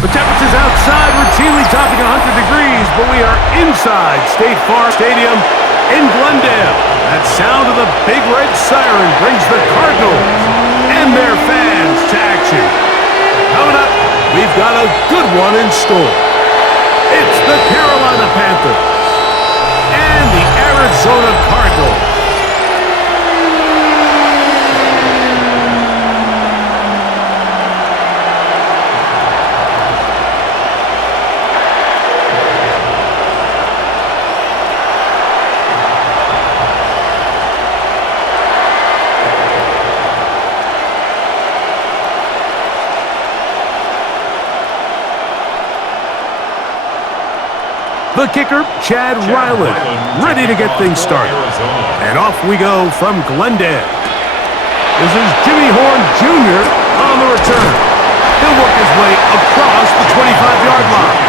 The temperatures outside routinely topping 100 degrees, but we are inside State Farm Stadium in Glendale. That sound of the big red siren brings the Cardinals and their fans to action. Coming up, we've got a good one in store. It's the Carolina Panthers and the Arizona Cardinals. The kicker, Chad Ryland, ready to get things started. And off we go from Glendale. This is Jimmy Horn Jr. on the return. He'll work his way across the 25-yard line.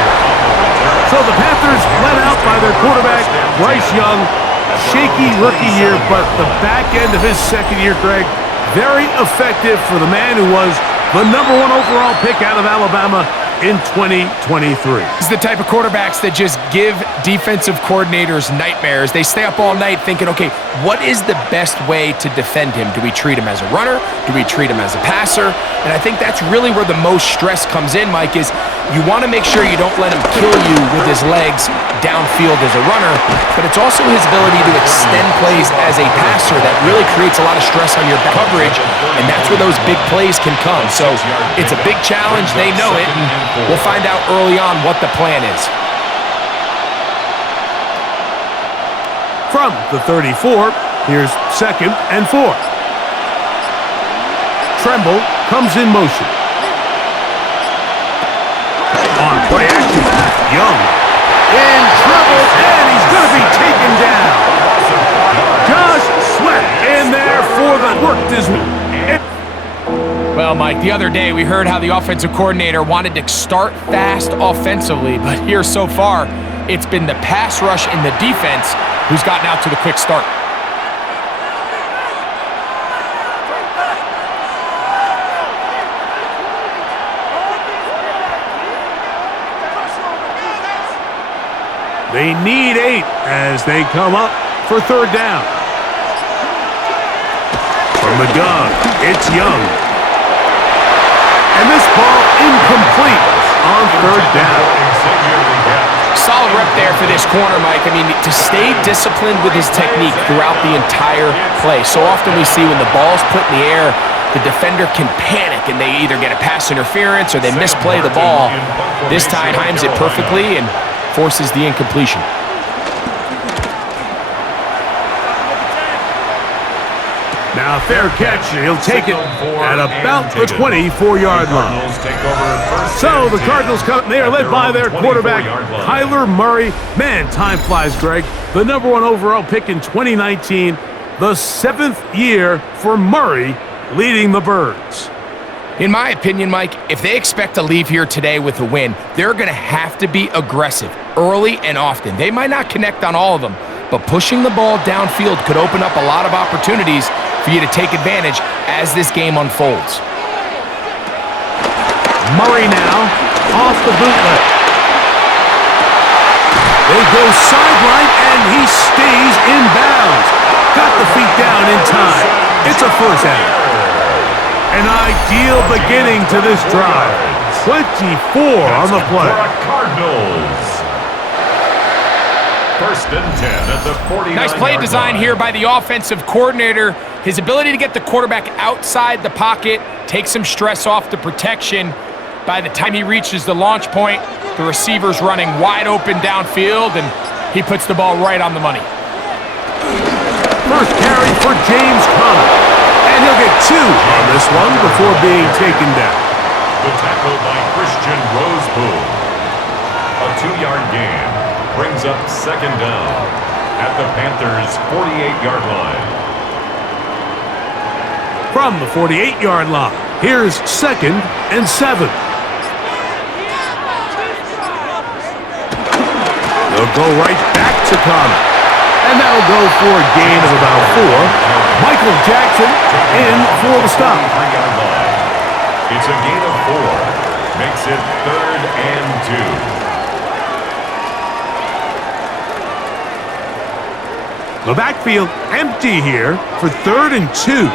So the Panthers led out by their quarterback, Bryce Young. Shaky rookie year, but the back end of his second year, Greg, very effective for the man who was the #1 overall pick out of Alabama in 2023. He's the type of quarterbacks that just give defensive coordinators nightmares. They stay up all night thinking, okay, what is the best way to defend him? Do we treat him as a runner? Do we treat him as a passer? And I think that's really where the most stress comes in, Mike, is you want to make sure you don't let him kill you with his legs downfield as a runner, but it's also his ability to extend plays as a passer that really creates a lot of stress on your coverage, and that's where those big plays can come. So it's a big challenge. They know it, and we'll find out early on what the plan is. From the 34, here's 2nd and 4. Tremble comes in motion. On play action, Young in trouble, and he's going to be taken down. Josh Sweat in there for the work this week. Well, Mike, the other day we heard how the offensive coordinator wanted to start fast offensively, but here so far, it's been the pass rush and the defense who's gotten out to the quick start. They need 8 as they come up for 3rd down. From the gun, it's Young. And this ball incomplete on 3rd down. Solid rep there for this corner, Mike. I mean, to stay disciplined with his technique throughout the entire play. So often we see when the ball's put in the air, the defender can panic and they either get a pass interference or they misplay the ball. This time, times it perfectly and forces the incompletion. Now fair catch, and he'll take it at about the 24-yard line. So the Cardinals come, they are led by their quarterback, Kyler Murray. Man, time flies, Greg. The #1 overall pick in 2019, the 7th year for Murray leading the Birds. In my opinion, Mike, if they expect to leave here today with a win, they're going to have to be aggressive early and often. They might not connect on all of them, but pushing the ball downfield could open up a lot of opportunities for you to take advantage as this game unfolds. Murray now off the bootleg. They go sideline, and he stays in bounds. Got the feet down in time. It's a 1st down. An ideal beginning to this drive. 24 on the play. Cardinals. 1st and 10 at the 49-yard Nice play design here by the offensive coordinator. His ability to get the quarterback outside the pocket, take some stress off the protection. By the time he reaches the launch point, the receiver's running wide open downfield, and he puts the ball right on the money. First carry for James Conner. And he'll get 2 on this one before being taken down. The tackle by Christian Rosepool. A 2-yard gain brings up 2nd down at the Panthers' 48-yard line. From the 48-yard line, here's 2nd and 7. They'll go right back to Conner. And that'll go for a gain of about 4. Michael Jackson in for the stop. It's a gain of 4. makes it 3rd and 2. The backfield empty here for 3rd and 2.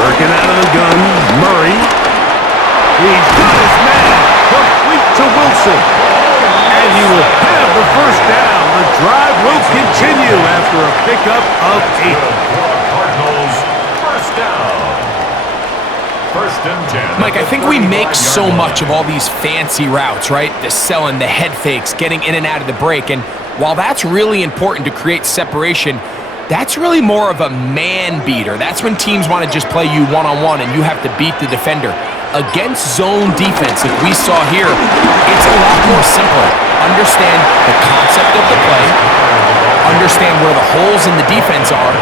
Working out of the gun, Murray. He's got his man. Complete to Wilson. And he will have the first down. The drive will continue after a pickup of 8. Cardinals, first down. 1st and 10. Mike, I think we make so much of all these fancy routes, right? The selling, the head fakes, getting in and out of the break. And while that's really important to create separation, that's really more of a man beater. That's when teams want to just play you one-on-one and you have to beat the defender. Against zone defense, like we saw here, it's a lot more simpler. Understand the concept of the play, understand where the holes in the defense are,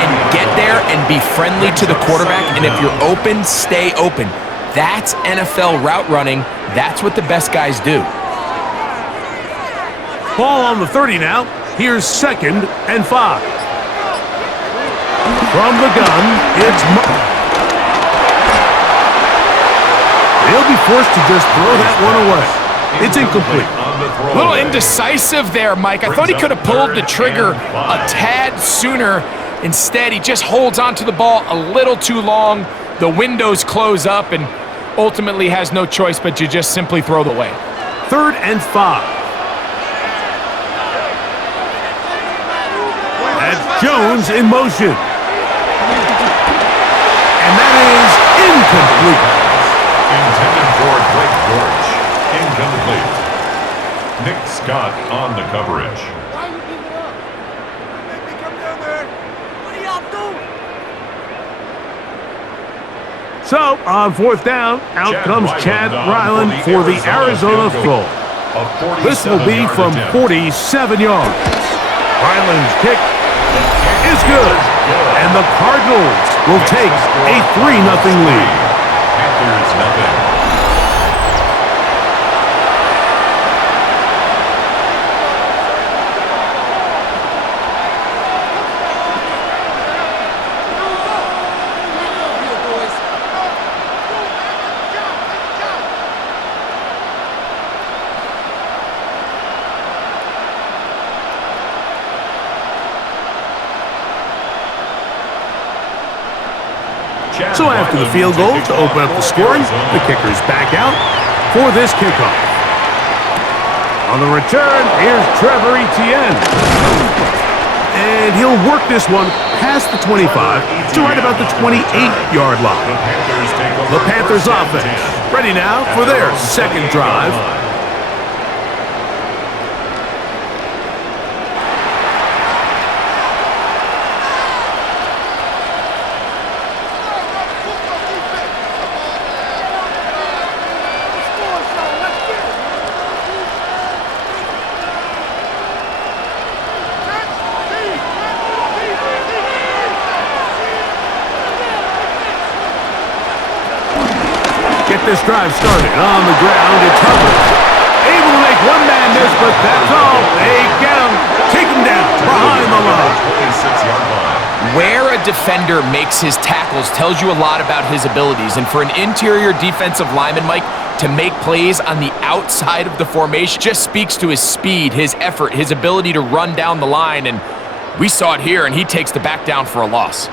and get there and be friendly to the quarterback. And if you're open, stay open. That's NFL route running. That's what the best guys do. Ball on the 30 now. Here's 2nd and 5. From the gun, it's He'll be forced to just throw that one away. It's incomplete. A little indecisive there, Mike. I thought he could have pulled the trigger a tad sooner. Instead, he just holds onto the ball a little too long. The windows close up and ultimately has no choice but to just simply throw the away. 3rd and 5. That's Jones in motion. And that is incomplete. Intended for Blake George. Incomplete. Nick Scott on the coverage. Why you give it up? Make me come down there. What are y'all doing? So, on 4th down, out comes Chad Ryland for the Arizona throw. This will be from 47 yards. Ryland's kick is good. And the Cardinals will take a 3-0 lead. Panthers nothing. So after the field goal to open up the scoring, the kicker's back out for this kickoff. On the return, here's Trevor Etienne. And he'll work this one past the 25 to right about the 28-yard line. The Panthers offense ready now for their 2nd drive. Get this drive started on the ground. It's Hubbard. Able to make one man miss, but that's all. They get him. Take him down behind the line. 26-yard line. Where a defender makes his tackles tells you a lot about his abilities. And for an interior defensive lineman, Mike, to make plays on the outside of the formation just speaks to his speed, his effort, his ability to run down the line. And we saw it here, and he takes the back down for a loss.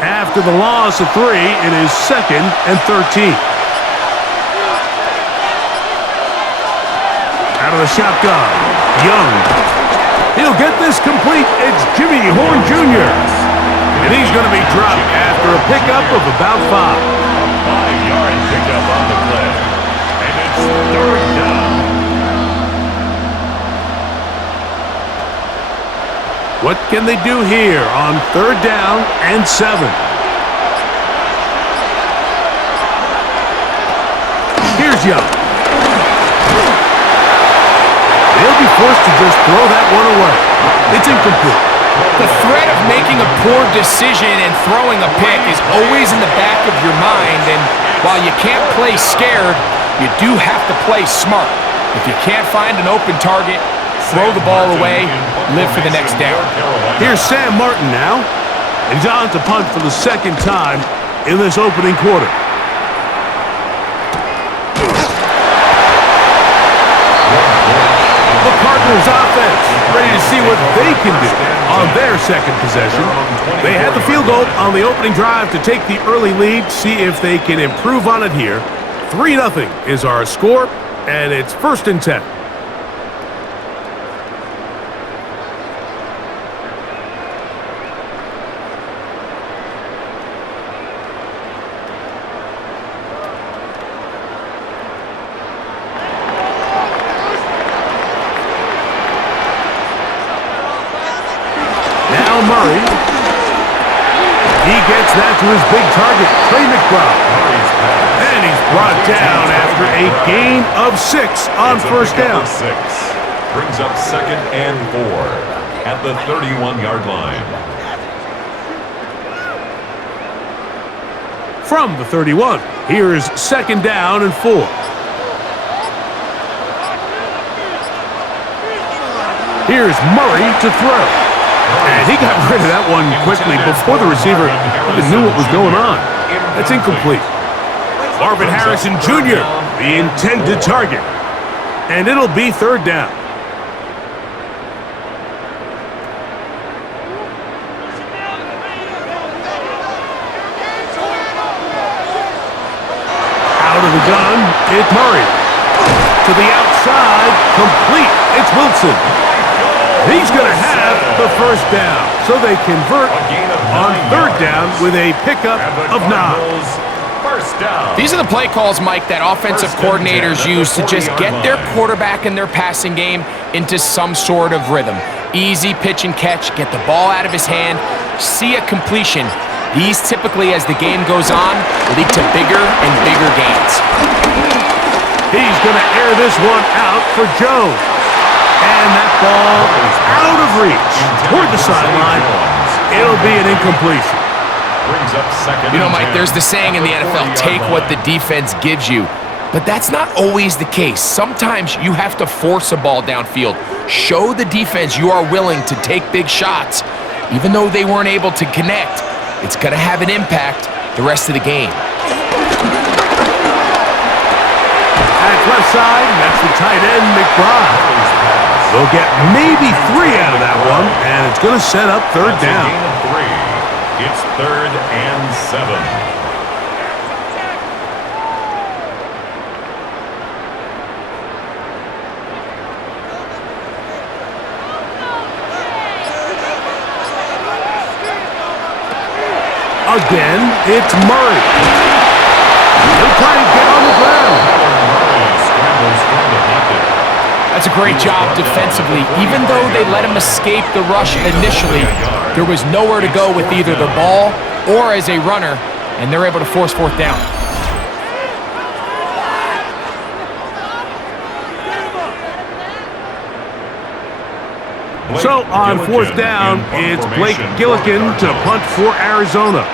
After the loss of 3, it is 2nd and 13. Out of the shotgun, Young. He'll get this complete. It's Jimmy Horn Jr. And he's going to be dropped after a pickup of about 5. 5-yard pickup on the play. And it's 3rd down. What can they do here on 3rd down and 7? Here's Young. They'll be forced to just throw that one away. It's incomplete. The threat of making a poor decision and throwing a pick is always in the back of your mind, and while you can't play scared, you do have to play smart. If you can't find an open target, throw the ball away, live for the next down. Here's Sam Martin now. He's on to punt for the 2nd time in this opening quarter. The Cardinals offense ready to see what they can do on their second possession. They had the field goal on the opening drive to take the early lead. See if they can improve on it here. 3-0 is our score, and it's 1st and 10. Murray. He gets that to his big target, Trey McBride. And he's brought down after a gain of 6 on first down. 6 brings up 2nd and 4 at the 31-yard line. From the 31, here's 2nd down and 4. Here's Murray to throw. And he got rid of that one quickly before the receiver even knew what was going on. That's incomplete. Marvin Harrison Jr., the intended target. And it'll be 3rd down. Out of the gun, it's Murray. To the outside, complete. It's Wilson. He's going to have the 1st down, so they convert on 3rd down with a pickup of 9. These are the play calls, Mike, that offensive coordinators use to just get their quarterback and their passing game into some sort of rhythm. Easy pitch and catch, get the ball out of his hand, see a completion. These typically, as the game goes on, lead to bigger and bigger gains. He's going to air this one out for Jones. And that ball is out of reach toward the sideline. It'll be an incompletion. Brings up 2nd. You know, Mike, there's the saying in the NFL, take what the defense gives you. But that's not always the case. Sometimes you have to force a ball downfield. Show the defense you are willing to take big shots. Even though they weren't able to connect, it's going to have an impact the rest of the game. At left side, that's the tight end, McBride. They'll get maybe 3 out of that one, and it's going to set up 3rd down. Gain of 3. It's 3rd and 7. Again, it's Murray. He'll try to get on the ground. Murray scrambles from the pocket. That's a great job defensively. Even though they let him escape the rush initially, there was nowhere to go with either the ball or as a runner, and they're able to force 4th down. So on 4th down, it's Blake Gillikin to punt for Arizona.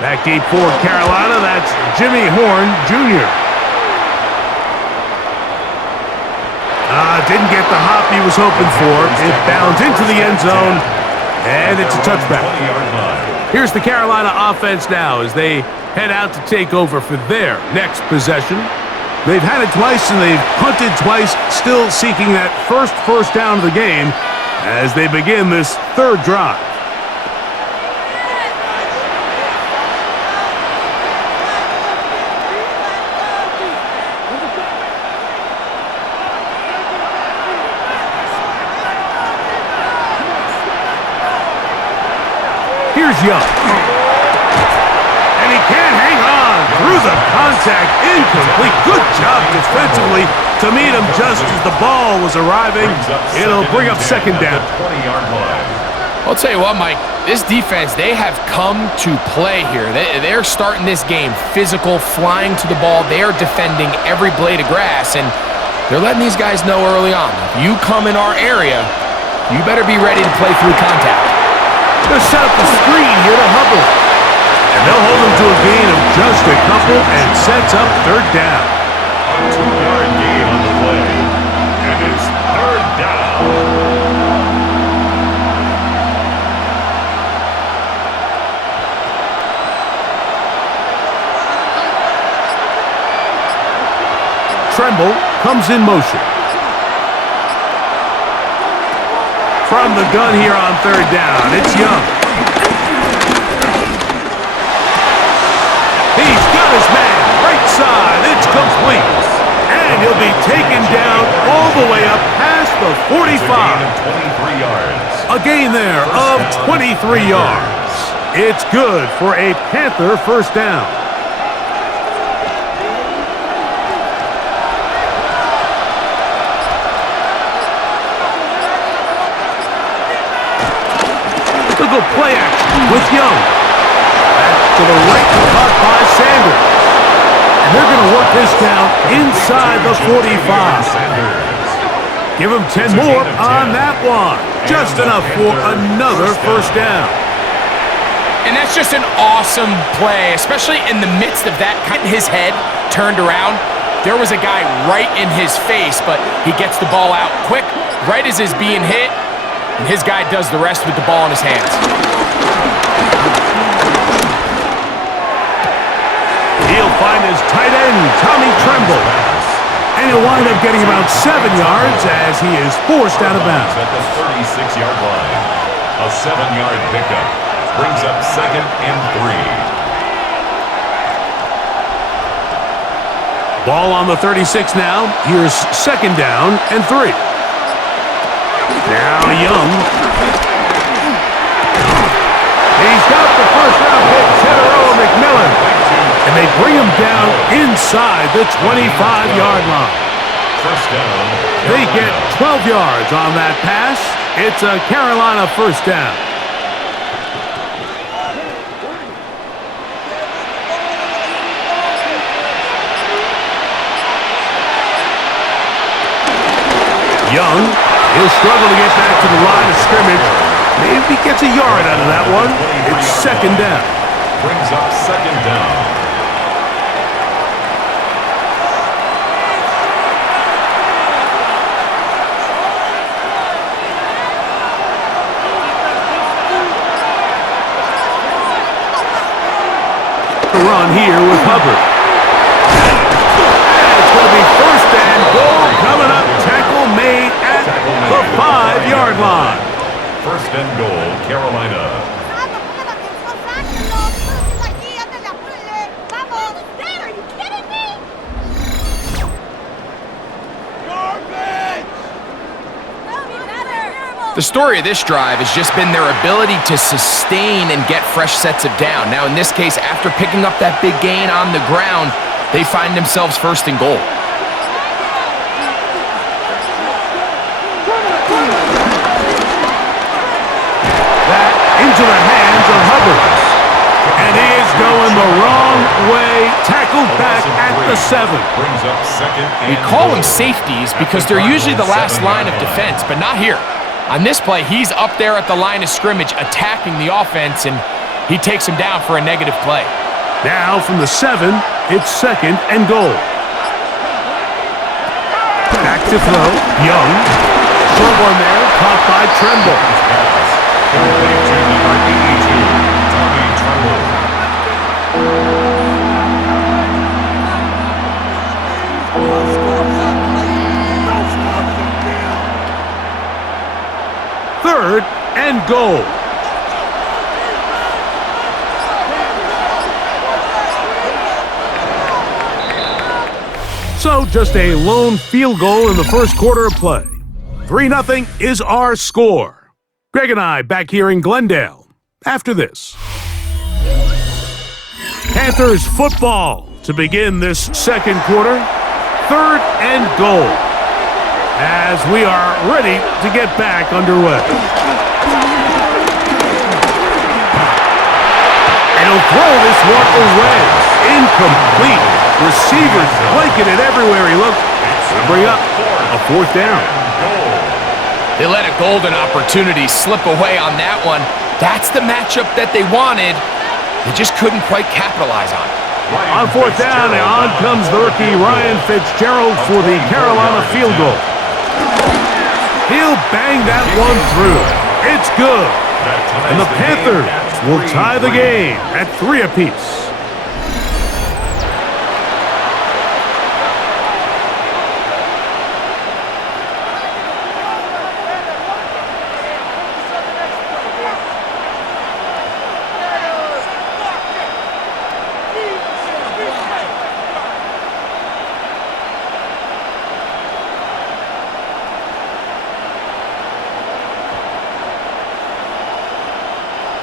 Back deep for Carolina, that's Jimmy Horn Jr. Didn't get the hop he was hoping for. It bounds into the end zone, and it's a touchback. Here's the Carolina offense now as they head out to take over for their next possession. They've had it twice, and they've punted twice, still seeking that first down of the game as they begin this 3rd drive. Here's Young. And he can't hang on through the contact. Incomplete. Good job defensively to meet him just as the ball was arriving. It'll bring up 2nd down. I'll tell you what, Mike, this defense, they have come to play here. They're starting this game physical, flying to the ball. They are defending every blade of grass, and they're letting these guys know early on, if you come in our area, you better be ready to play through contact. They'll set up the screen here to Hubbard. And they'll hold him to a gain of just a couple and sets up 3rd down. A 2-yard gain on the play. And it's 3rd down. Tremble comes in motion. From the gun here on third down, it's Young. He's got his man, right side, it's complete. And he'll be taken down all the way up past the 45. A gain there of 23 yards. It's good for a Panther first down. They'll go play action with Young. Back to the right, caught by Sanders. And they're going to work this down inside the 45. Give him 10 more on that one. Just enough for another first down. And that's just an awesome play, especially in the midst of that, his head turned around. There was a guy right in his face, but he gets the ball out quick, right as he's being hit, and his guy does the rest with the ball in his hands. He'll find his tight end, Tommy Tremble. And he'll wind up getting about 7 yards as he is forced out of bounds. At the 36-yard line. A 7-yard pickup brings up 2nd and 3. Ball on the 36 now. Here's 2nd down and 3. Now Young. He's got the first-round pick, Cedero McMillan. And they bring him down inside the 25-yard line. First down. They get 12 yards on that pass. It's a Carolina first down. Young, he'll struggle to get back to the line of scrimmage. Maybe gets a yard out of that one. It's 2nd down. Brings up 2nd down. Run here with Hubbard. And it's going to be 1st and goal coming up. Tackle made at the 5-yard line. 1st and goal, Carolina. Are you kidding me? The story of this drive has just been their ability to sustain and get fresh sets of down. Now, in this case, after picking up that big gain on the ground, they find themselves 1st and goal. That into the hands of Hubbard. And he is going the wrong way. Tackled back at the 7. Brings up 2nd and We call them safeties because they're usually the last line of defense, but not here. On this play, he's up there at the line of scrimmage attacking the offense, and he takes him down for a negative play. Now from the 7, it's 2nd and goal. Back to throw. Young. Short one there, caught by Tremble. complete to number 82, Tommy Tremble. Third and goal. So just a lone field goal in the first quarter of play. 3-0 is our score. Greg and I back here in Glendale after this. Panthers football to begin this second quarter. Third and goal as we are ready to get back underway. And he'll throw this one away. Incomplete. Receivers blanking it everywhere he looked. It'll bring up a fourth down. They let a golden opportunity slip away on that one. That's the matchup that they wanted. They just couldn't quite capitalize on it. On fourth down, and on comes the rookie Ryan Fitzgerald for the Carolina field goal. He'll bang that one through. It's good. And the Panthers will tie the game at 3 apiece.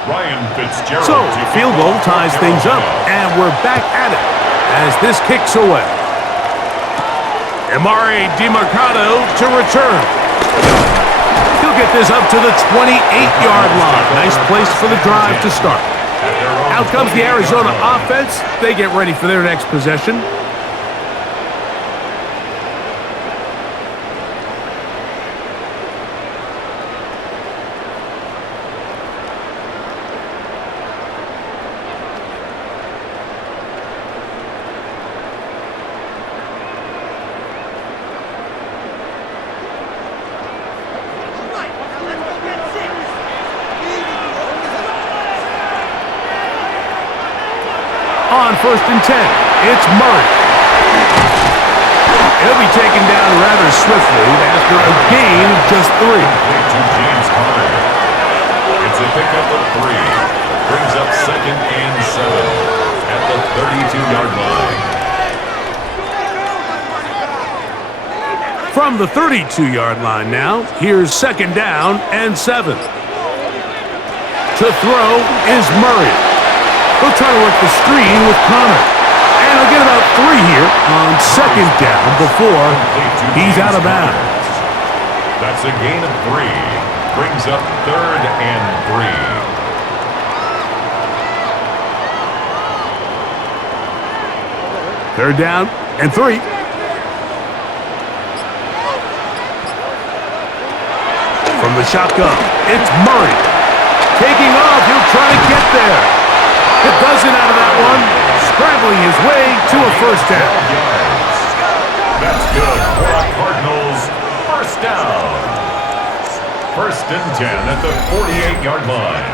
Ryan Fitzgerald. So, field goal ties things up, and we're back at it as this kicks away. Amari DiMercado to return. He'll get this up to the 28-yard line. Nice place for the drive to start. Out comes the Arizona offense. They get ready for their next possession. On 1st and 10, it's Murray. He'll be taken down rather swiftly after a gain of just 3. To James Conner. It's a pickup of 3. Brings up 2nd and 7 at the 32-yard line. From the 32-yard line now, here's 2nd down and 7. To throw is Murray. He'll try to work the screen with Conner. And he'll get about 3 here on 2nd down before he's out of bounds. That's a gain of 3. Brings up 3rd and 3. 3rd down and 3. From the shotgun, it's Murray. Taking off, he'll try to get there. It doesn't out of that one. Scrambling his way to a 1st down. That's good for the Cardinals. 1st down. 1st and 10 at the 48-yard line.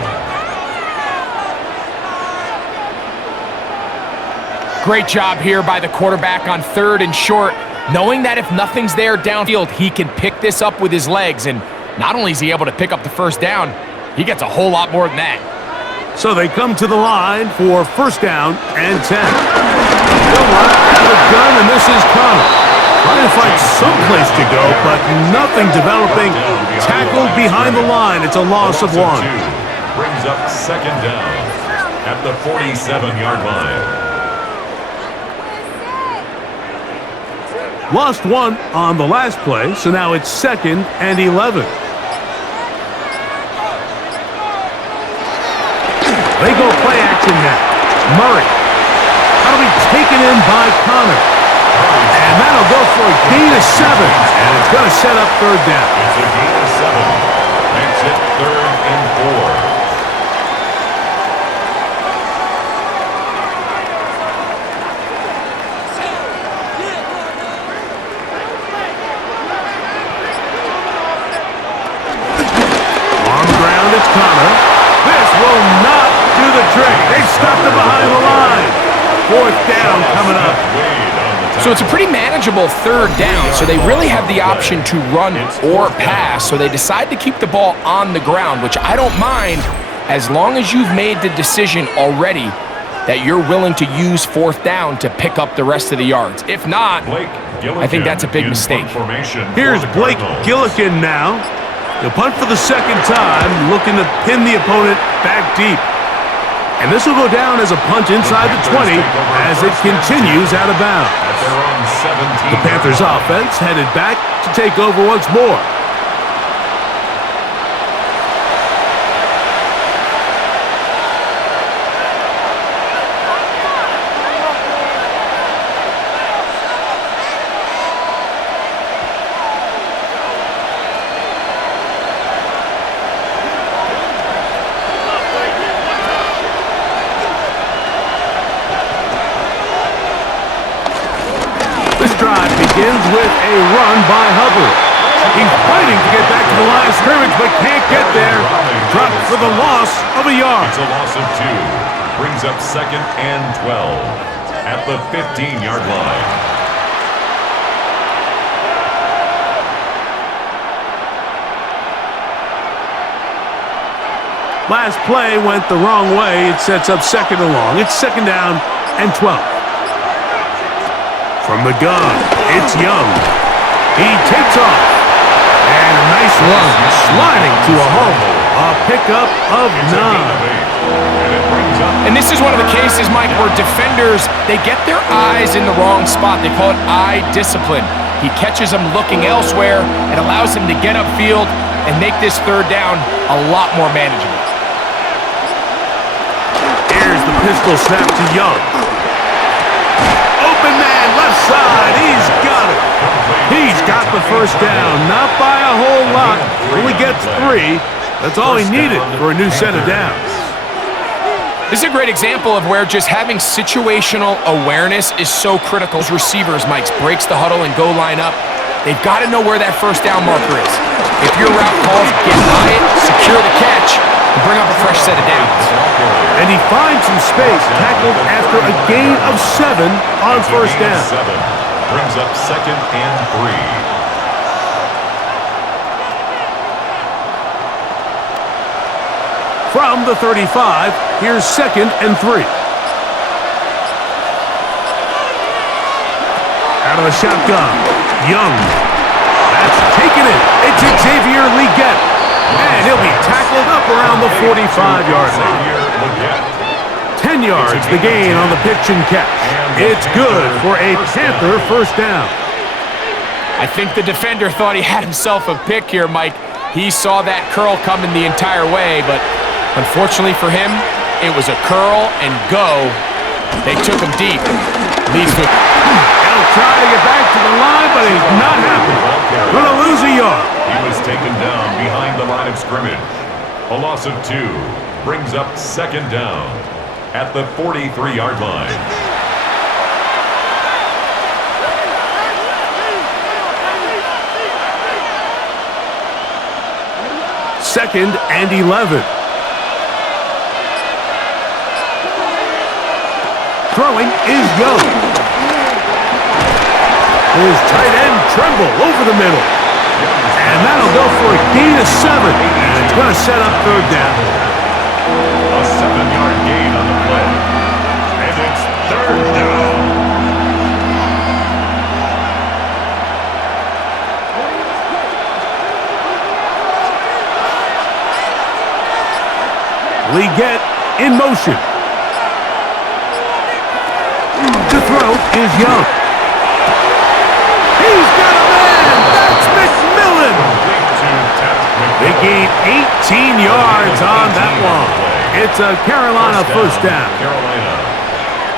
Great job here by the quarterback on 3rd and short, knowing that if nothing's there downfield, he can pick this up with his legs. And not only is he able to pick up the 1st down, he gets a whole lot more than that. So they come to the line for 1st down and 10. They'll run out of the gun, and this is Conner. Trying to find some place to go, but nothing developing. Tackled behind the line. It's a loss of 1. Brings up 2nd down at the 47-yard line. Lost 1 on the last play, so now it's 2nd and 11. They go play action now. Murray. That'll be taken in by Conner. And that'll go for a gain of 7. And it's going to set up 3rd down. It's a gain of 7. Makes it 3rd and 4. On the ground, it's Conner. This will not do the trick. They've stuffed him behind the line. 4th down coming up. So it's a pretty manageable 3rd down, so they really have the option to run or pass, so they decide to keep the ball on the ground, which I don't mind as long as you've made the decision already that you're willing to use 4th down to pick up the rest of the yards. If not, I think that's a big mistake. Here's Blake Gillikin now. He'll punt for the 2nd time, looking to pin the opponent back deep. And this will go down as a punt inside the 20 as it continues out of bounds. The Panthers offense headed back to take over once more. Begins with a run by Hubbard. He's fighting to get back to the line of scrimmage, but can't get there. Dropped for the loss of a yard. It's a loss of 2. Brings up 2nd and 12 at the 15-yard line. Last play went the wrong way. It sets up 2nd and long. It's 2nd down and 12. From the gun, it's Young. He takes off. And a nice run, sliding to a hole. A pickup of 9. And this is one of the cases, Mike, where defenders, they get their eyes in the wrong spot. They call it eye discipline. He catches them looking elsewhere and allows him to get upfield and make this third down a lot more manageable. Here's the pistol snap to Young. Open man, left side. He's got it. He's got the first down. Not by a whole lot. Only gets 3. That's all he needed for a new set of downs. This is a great example of where just having situational awareness is so critical. As receivers, Mike, breaks the huddle and go line up. They've got to know where that first down marker is. If your route calls, get by it, secure the catch, and bring up a fresh set of downs. And he finds some space, tackled after a gain of 7 on first down. 7 brings up 2nd and 3. From the 35, here's 2nd and 3. Out of the shotgun, Young. That's taken it. It's Xavier Legette. And he'll be tackled up around the 45-yard line. 10 yards the gain on the pitch and catch. It's good for a Panther first down. I think the defender thought he had himself a pick here, Mike. He saw that curl coming the entire way, but unfortunately for him, it was a curl and go. They took him deep. Leads to... He'll try to get back to the line, but he's not happy. Gonna lose a yard. He was taken down behind the line of scrimmage. A loss of 2 brings up 2nd down at the 43-yard line. Second and 11. Throwing is Young. His tight end Tremble over the middle. And that'll go for a gain of 7. And it's going to set up third down. A 7-yard gain on the play. And it's third down. Legette in motion. To throw is Young. He's got a man. That's McMillan. They gain 18 yards on that one. It's a Carolina first down.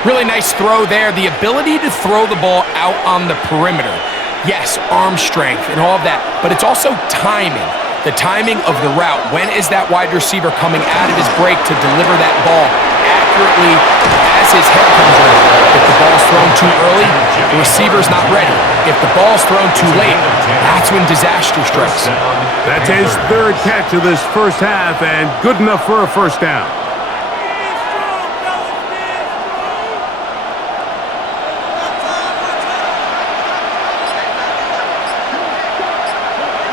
Really nice throw there. The ability to throw the ball out on the perimeter. Yes, arm strength and all of that, but it's also timing. The timing of the route. When is that wide receiver coming out of his break to deliver that ball accurately as his head comes around? If the ball's thrown too early, the receiver's not ready. If the ball's thrown too late, that's when disaster strikes. That's his third catch of this first half, and good enough for a first down.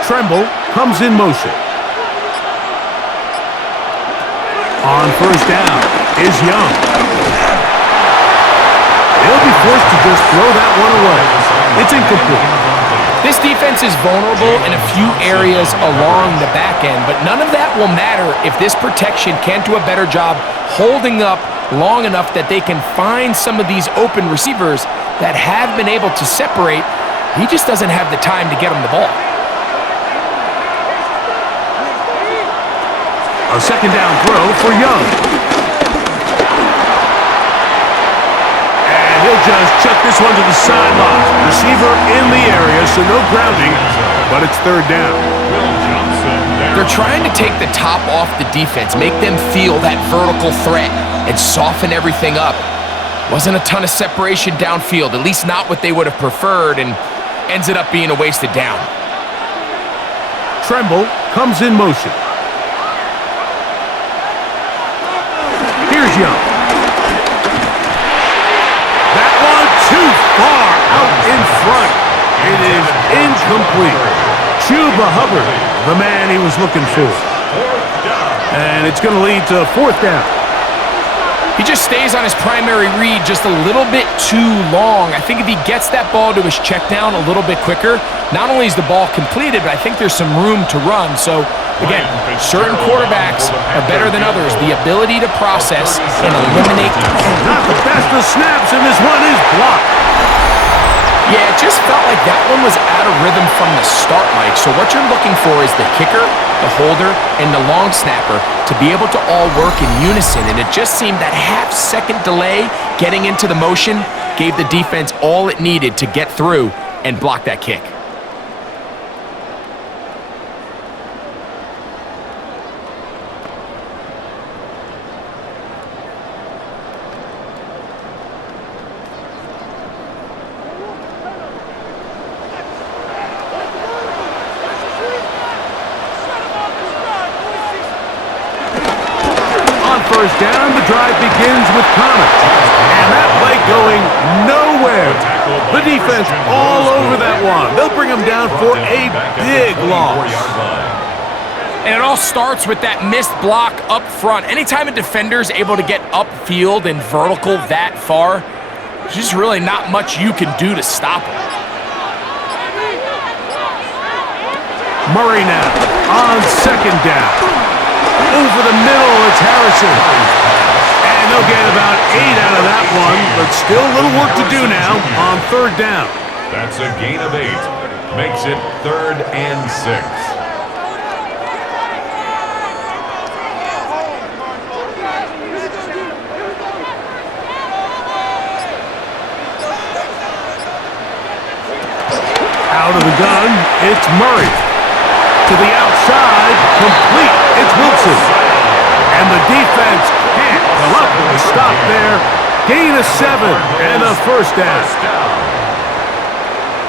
Tremble comes in motion. On first down is Young. He'll be forced to just throw that one away. It's incomplete. This defense is vulnerable in a few areas along the back end, but none of that will matter if this protection can't do a better job holding up long enough that they can find some of these open receivers that have been able to separate. He just doesn't have the time to get them the ball. A second down throw for Young. And he'll just chuck this one to the sideline. Receiver in the area, so no grounding, but it's third down. They're trying to take the top off the defense, make them feel that vertical threat, and soften everything up. Wasn't a ton of separation downfield, at least not what they would have preferred, and ends it up being a wasted down. Tremble comes in motion. Here's Young. That one too far out in front. It is incomplete. Chuba Hubbard, the man he was looking for. And it's going to lead to fourth down. He just stays on his primary read just a little bit too long. I think if he gets that ball to his check down a little bit quicker, not only is the ball completed, but I think there's some room to run. So, again, certain quarterbacks are better than others. The ability to process and eliminate. Not the best of snaps, and this one is blocked. Yeah, it just felt like that one was out of rhythm from the start, Mike. So what you're looking for is the kicker, the holder, and the long snapper to be able to all work in unison. And it just seemed that half-second delay getting into the motion gave the defense all it needed to get through and block that kick. First down, the drive begins with Connor. And that play going nowhere. The defense all over that one. They'll bring him down for a big loss. And it all starts with that missed block up front. Anytime a defender's able to get upfield and vertical that far, there's just really not much you can do to stop him. Murray now on second down. Over the middle, it's Harrison. And they'll get about 8 out of that one, but still a little work to do now on third down. That's a gain of 8. Makes it 3rd and 6. Out of the gun, it's Murray. To the outside, complete. It's Wilson. And the defense can't come up with a stop there. Gain of 7 and a first down.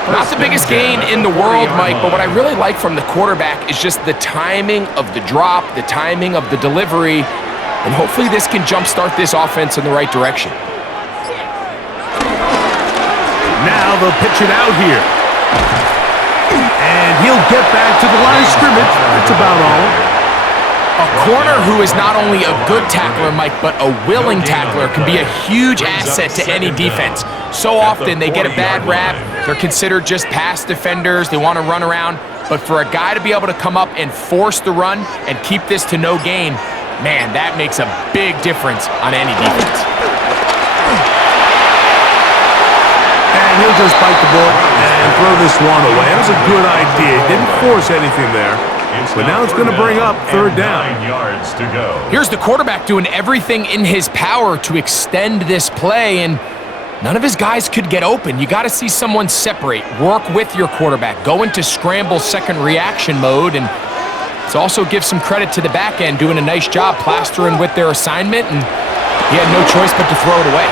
Not the biggest gain in the world, Mike, but what I really like from the quarterback is just the timing of the drop, the timing of the delivery, and hopefully this can jumpstart this offense in the right direction. Now they'll pitch it out here. And he'll get back to the line of scrimmage. That's about all. A corner who is not only a good tackler, Mike, but a willing tackler can be a huge asset to any defense. So often they get a bad rap. They're considered just pass defenders. They want to run around. But for a guy to be able to come up and force the run and keep this to no gain, man, that makes a big difference on any defense. And he'll just bite the bullet and throw this one away. That was a good idea. Didn't force anything there. But now it's going to bring up third down. 9 yards to go. Here's the quarterback doing everything in his power to extend this play, and none of his guys could get open. You got to see someone separate, work with your quarterback, go into scramble second reaction mode, and to also give some credit to the back end doing a nice job plastering with their assignment, and he had no choice but to throw it away.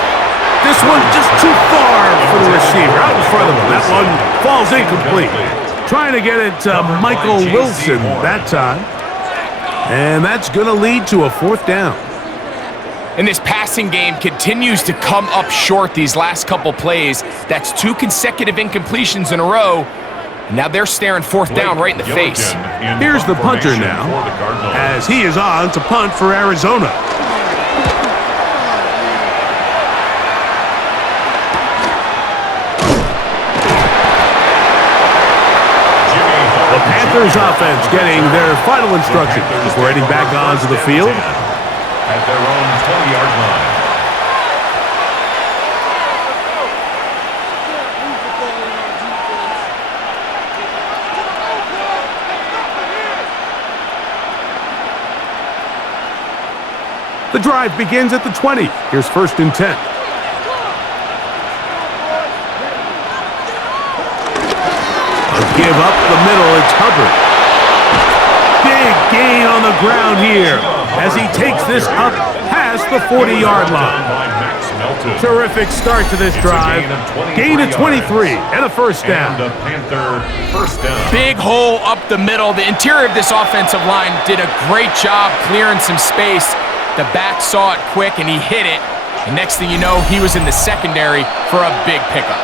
This one just too far for the receiver. Out in front of him. That one falls incomplete. Trying to get it to Michael Wilson that time. And that's going to lead to a fourth down. And this passing game continues to come up short these last couple plays. That's 2 consecutive incompletions in a row. Now they're staring fourth down right in the face. Here's the punter now, as he is on to punt for Arizona. The Panthers offense getting their final instructions before heading back onto the field. At their own 20-yard line. The drive begins at the 20. Here's 1st and 10. Give up the middle, it's Hubbard. Big gain on the ground here as he takes this up past the 40-yard line. Terrific start to this drive. Gain of 23 and a first down. And the Panther first down. Big hole up the middle. The interior of this offensive line did a great job clearing some space. The back saw it quick and he hit it. And next thing you know, he was in the secondary for a big pickup.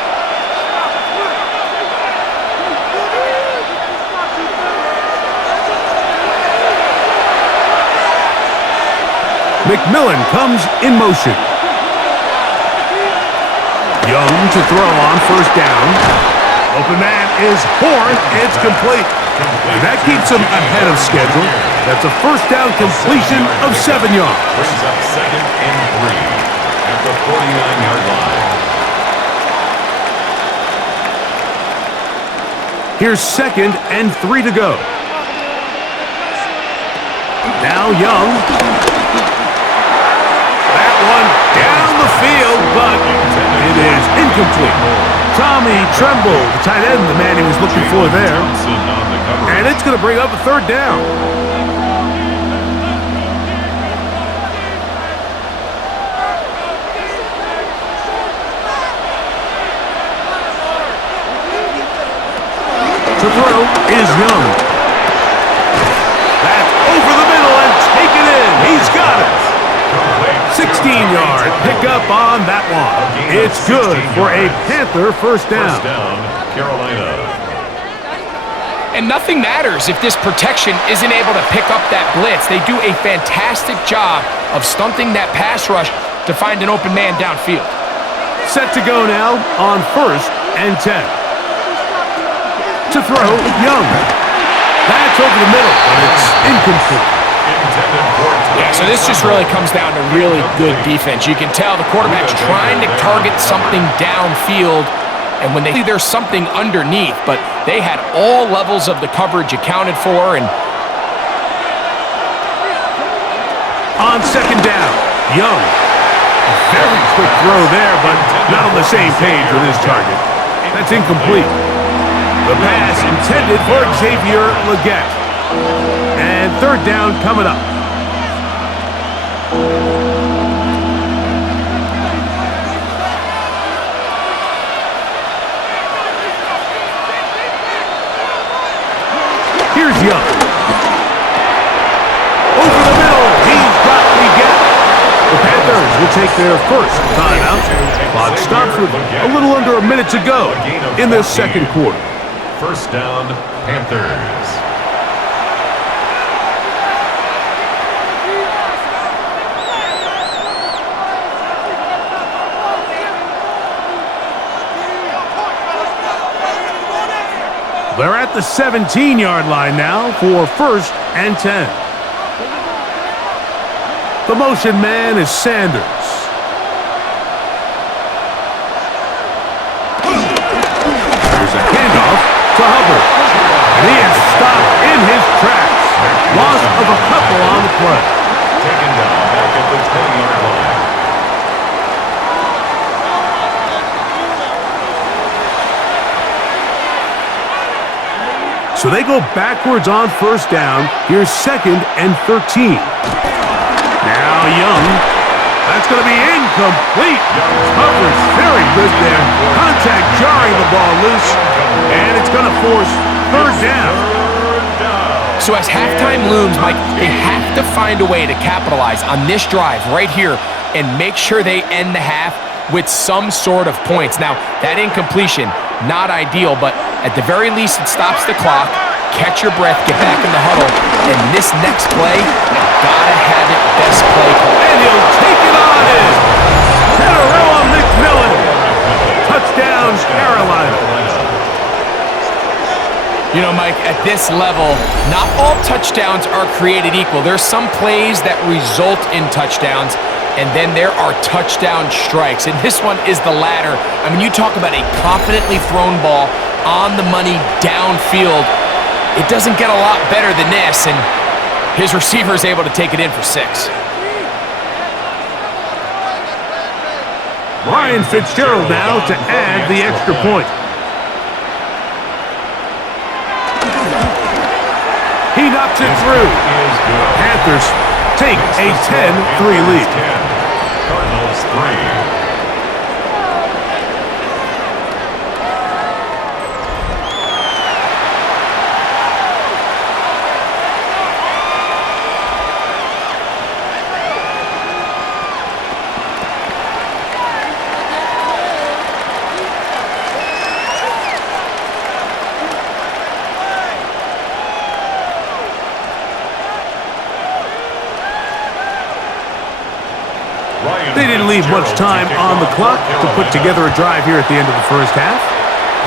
McMillan comes in motion. Young to throw on first down. Open man is Horn. It's complete. And that keeps him ahead of schedule. That's a first down completion of 7 yards. Brings up 2nd and 3 at the 49-yard line. Here's 2nd and 3 to go. Now Young. That one down the field, but it is incomplete. Tommy Tremble, the tight end, the man he was looking for there. And it's going to bring up a 3rd down. To throw is Young. That's over the middle and taken in. He's got it. 16-yard pickup on that one. It's good for a Panther first down. First down, Carolina. And nothing matters if this protection isn't able to pick up that blitz. They do a fantastic job of stunting that pass rush to find an open man downfield. Set to go now on 1st and 10. To throw, Young. That's over the middle, but it's incomplete. Yeah, so this just really comes down to really good defense. You can tell the quarterback's trying to target something downfield, and when they see there's something underneath, but they had all levels of the coverage accounted for. And on 2nd down, Young. A very quick throw there, but not on the same page with his target. That's incomplete. The pass intended for Xavier Legette. And 3rd down coming up. Here's Young. Over the middle. He's got Legette. The Panthers will take their first timeout. Clock stops with a little under a minute to go in this 2nd quarter. First down, Panthers. They're at the 17-yard line now for 1st and 10. The motion man is Sanders. There's a handoff to Hubbard. And he is stopped in his tracks. Loss of a couple on the play. Taken down back at the 20-yard line. So they go backwards on first down. Here's 2nd and 13. Now Young. That's going to be incomplete. Coverage very good there. Contact jarring the ball loose. And it's going to force 3rd down. So as halftime looms, Mike, they have to find a way to capitalize on this drive right here and make sure they end the half with some sort of points. Now, that incompletion, not ideal, but at the very least, it stops the clock. Catch your breath, get back in the huddle, and this next play, gotta have it best play call. And he'll take it on in. Tenarella McMillan. Touchdown, Carolina. You know, Mike, at this level, not all touchdowns are created equal. There's some plays that result in touchdowns, and then there are touchdown strikes. And this one is the latter. I mean, you talk about a confidently thrown ball on the money downfield. It doesn't get a lot better than this, and his receiver is able to take it in for 6. Ryan Fitzgerald now to add the extra point. He knocks it through. Panthers take a 10-3 lead. Cardinals 3. leave much time on the clock to put together a drive here at the end of the first half.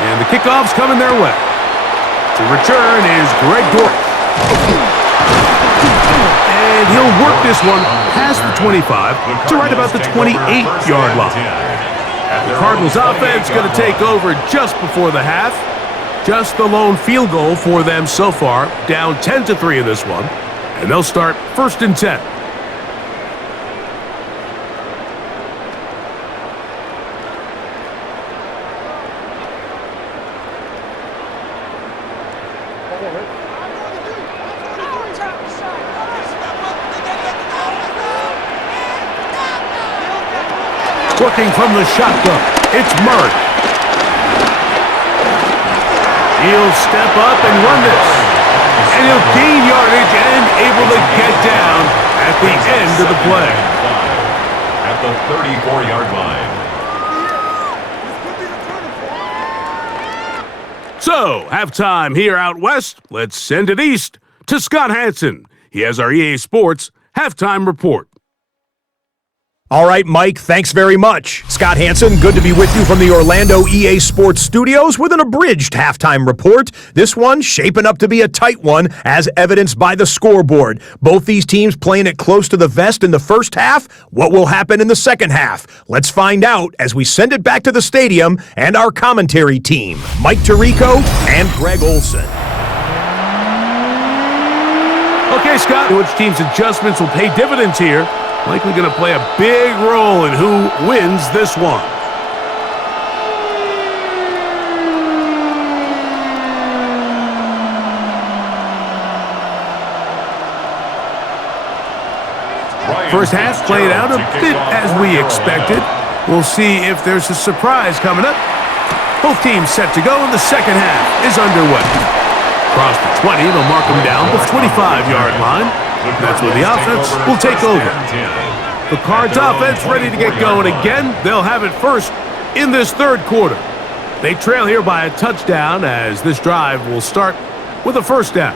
And the kickoff's coming their way. To return is Greg Dortch. And he'll work this one past the 25 to right about the 28-yard line. The Cardinals offense going to take over just before the half. Just the lone field goal for them so far, down 10-3 in this one. And they'll start 1st and 10. Working from the shotgun, it's Murray. He'll step up and run this. And he'll gain yardage and able to get down at the end of the play. At the 34-yard line. So, halftime here out west. Let's send it east to Scott Hansen. He has our EA Sports halftime report. All right, Mike, thanks very much. Scott Hansen, good to be with you from the Orlando EA Sports Studios with an abridged halftime report. This one shaping up to be a tight one, as evidenced by the scoreboard. Both these teams playing it close to the vest in the first half. What will happen in the second half? Let's find out as we send it back to the stadium and our commentary team, Mike Tirico and Greg Olson. Okay, Scott, which team's adjustments will pay dividends here? Likely going to play a big role in who wins this one. First half played out a bit as we expected. We'll see if there's a surprise coming up. Both teams set to go, and the second half is underway. Across the 20, they'll mark them down the 25-yard line. That's where the offense will take over. The Cards offense ready to get going again. They'll have it first in this third quarter. They trail here by a touchdown as this drive will start with a first down.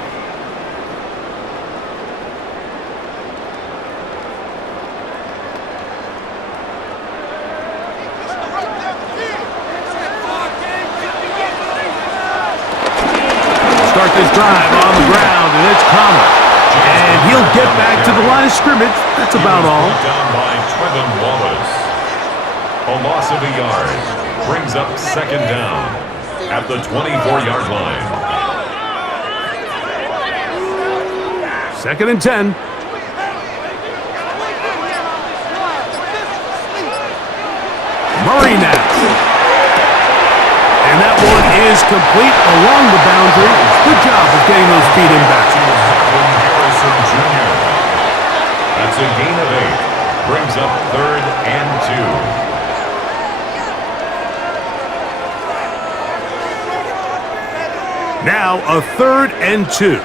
Start this drive on the ground, and it's Connor. And he'll get back to the line of scrimmage. That's about all. Down by Trevin Wallace. A loss of a yard brings up second down at the 24-yard line. 2nd and 10. Murray now. And that one is complete along the boundary. Good job of getting those feet in back. Jr. That's a gain of 8. Brings up 3rd and 2. Now a 3rd and 2.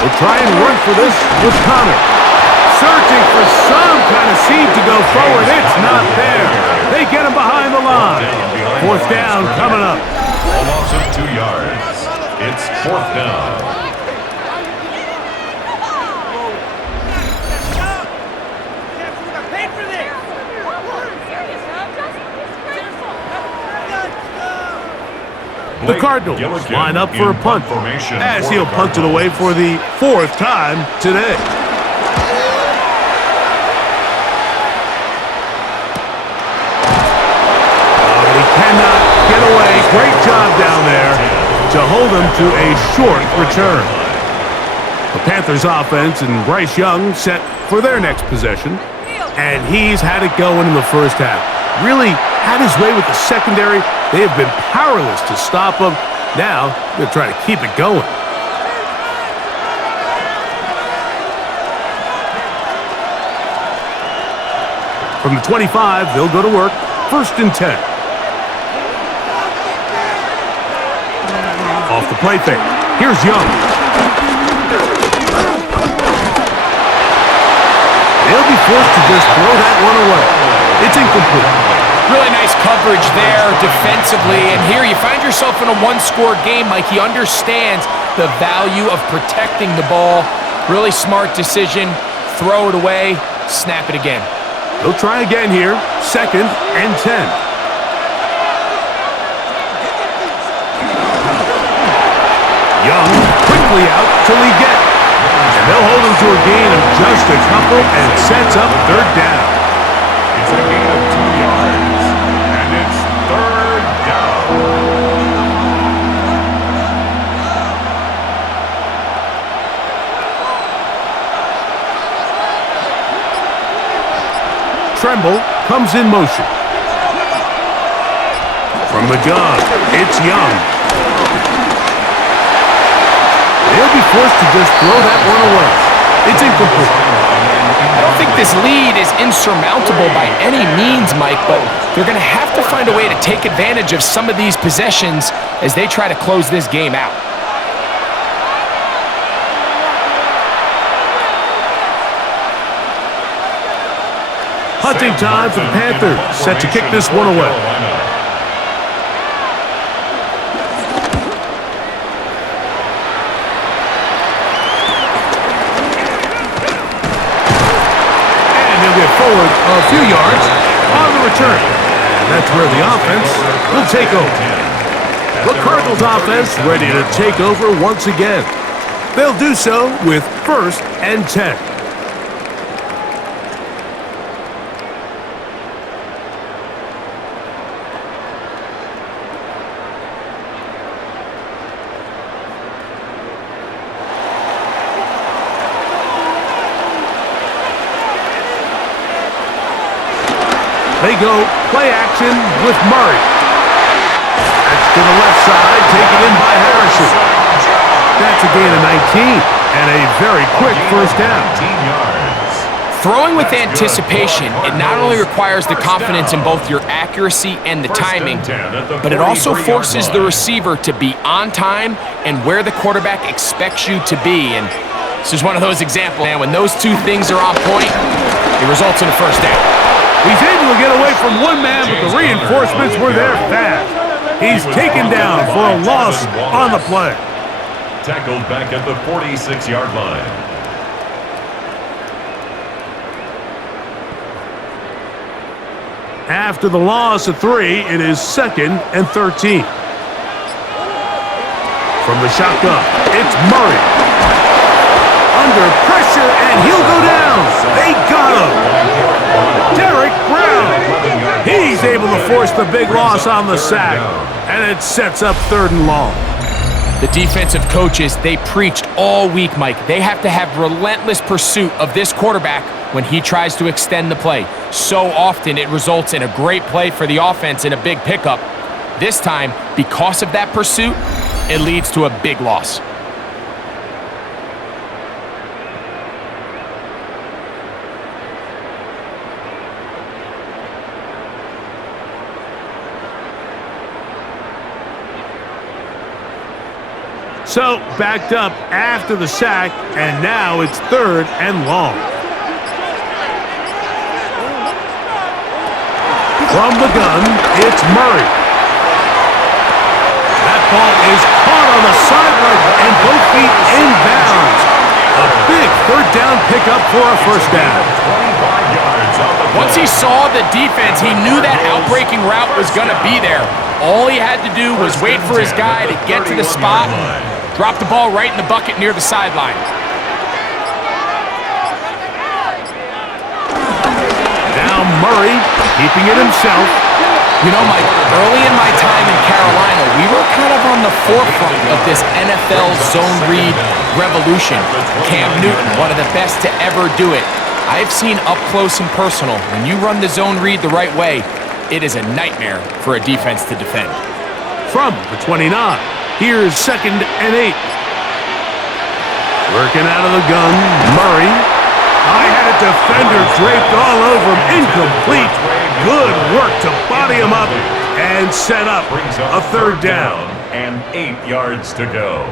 We'll try and run for this with Connor. Searching for some kind of seed to go forward. It's not there. They get him behind the line. 4th down coming up. A loss of 2 yards. It's 4th down. The Cardinals line up for a punt as he'll punt it away for the 4th time today. Cannot get away. Great job down there to hold him to a short return. The Panthers offense and Bryce Young set for their next possession. And he's had it going in the first half. Really had his way with the secondary. They have been powerless to stop him. Now they're trying to keep it going. From the 25, they'll go to work. 1st and 10. Off the play fake. Here's Young. They'll be forced to just throw that one away. It's incomplete. Really nice coverage there defensively. And here you find yourself in a one-score game. Mike, he understands the value of protecting the ball Really smart decision. Throw it away, snap it again. He'll try again here. 2nd and 10. Young quickly out to Leggett. And they'll hold him to a gain of just a couple and sets up 3rd down. It's a gain of 2 yards, and it's 3rd down. Tremble comes in motion. From the gun, it's Young. They'll be forced to just throw that one away. It's incomplete. I don't think this lead is insurmountable by any means, Mike, but they're going to have to find a way to take advantage of some of these possessions as they try to close this game out. Hunting time for the Panthers, set to kick this one away. And he'll get forward a few yards on the return. And that's where the offense will take over. The Cardinals offense ready to take over once again. They'll do so with 1st and 10. They go play action with Murray. That's to the left side, taken in by Harrison. That's a gain of 19 and a very quick 1st down. 19 yards. Throwing with anticipation, it not only requires the confidence in both your accuracy and the timing, but it also forces the receiver to be on time and where the quarterback expects you to be. And this is one of those examples, and when those two things are on point, it results in a 1st down. He's able to get away from one man, but the reinforcements were there fast. He's taken down for a loss on the play. Tackled back at the 46-yard line. After the loss of 3, it is 2nd and 13. From the shotgun, it's Murray. Under pressure, and he'll go down. They got him. Derek Brown. He's able to force the big loss on the sack, and it sets up 3rd and long. The defensive coaches, they preached all week, Mike. They have to have relentless pursuit of this quarterback when he tries to extend the play. So often it results in a great play for the offense and a big pickup. This time, because of that pursuit, it leads to a big loss. So, backed up after the sack, and now it's 3rd and long. From the gun, it's Murray. That ball is caught on the sideline, and both feet inbounds. A big 3rd down pickup for a 1st down. 25 yards on the play. Once he saw the defense, he knew that outbreaking route was going to be there. All he had to do was wait for his guy to get to the spot, drop the ball right in the bucket near the sideline. Now Murray keeping it himself. You know, Mike, early in my time in Carolina, we were kind of on the forefront of this NFL zone read revolution. Cam Newton, one of the best to ever do it. I've seen up close and personal, when you run the zone read the right way, it is a nightmare for a defense to defend. From the 29, here's 2nd and 8. Working out of the gun, Murray. I had a defender draped all over him, incomplete. Good work to body him up and set up Brings up a 3rd down. and 8 yards to go.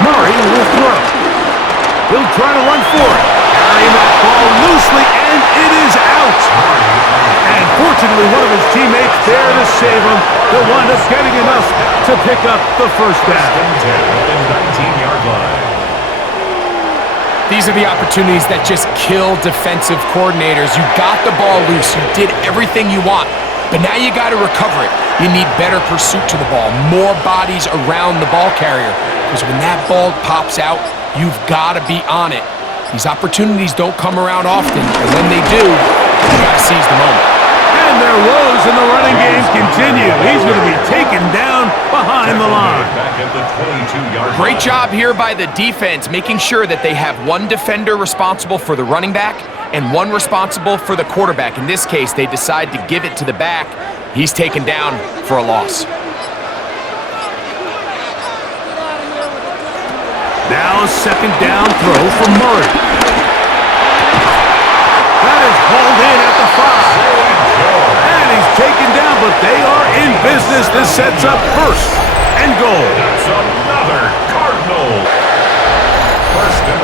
Murray will throw. He'll try to run for it. carrying that ball loosely, and it is out. And fortunately, one of his teammates there to save him. They'll wind up getting enough to pick up the first down. At the 19-yard line. These are the opportunities that just kill defensive coordinators. You got the ball loose. You did everything you want. But now you got to recover it. You need better pursuit to the ball, more bodies around the ball carrier. Because when that ball pops out, you've got to be on it. These opportunities don't come around often, and when they do, you got to seize the moment. And their woes in the running game continue. He's going to be taken down behind the line. Back at the 22-yard line. Great job here by the defense, making sure that they have one defender responsible for the running back and one responsible for the quarterback. In this case, they decide to give it to the back. He's taken down for a loss. Now a second down throw for Murray. That is hauled in at the 5. And he's taken down, but they are in business. This sets up first and goal. That's another Cardinal.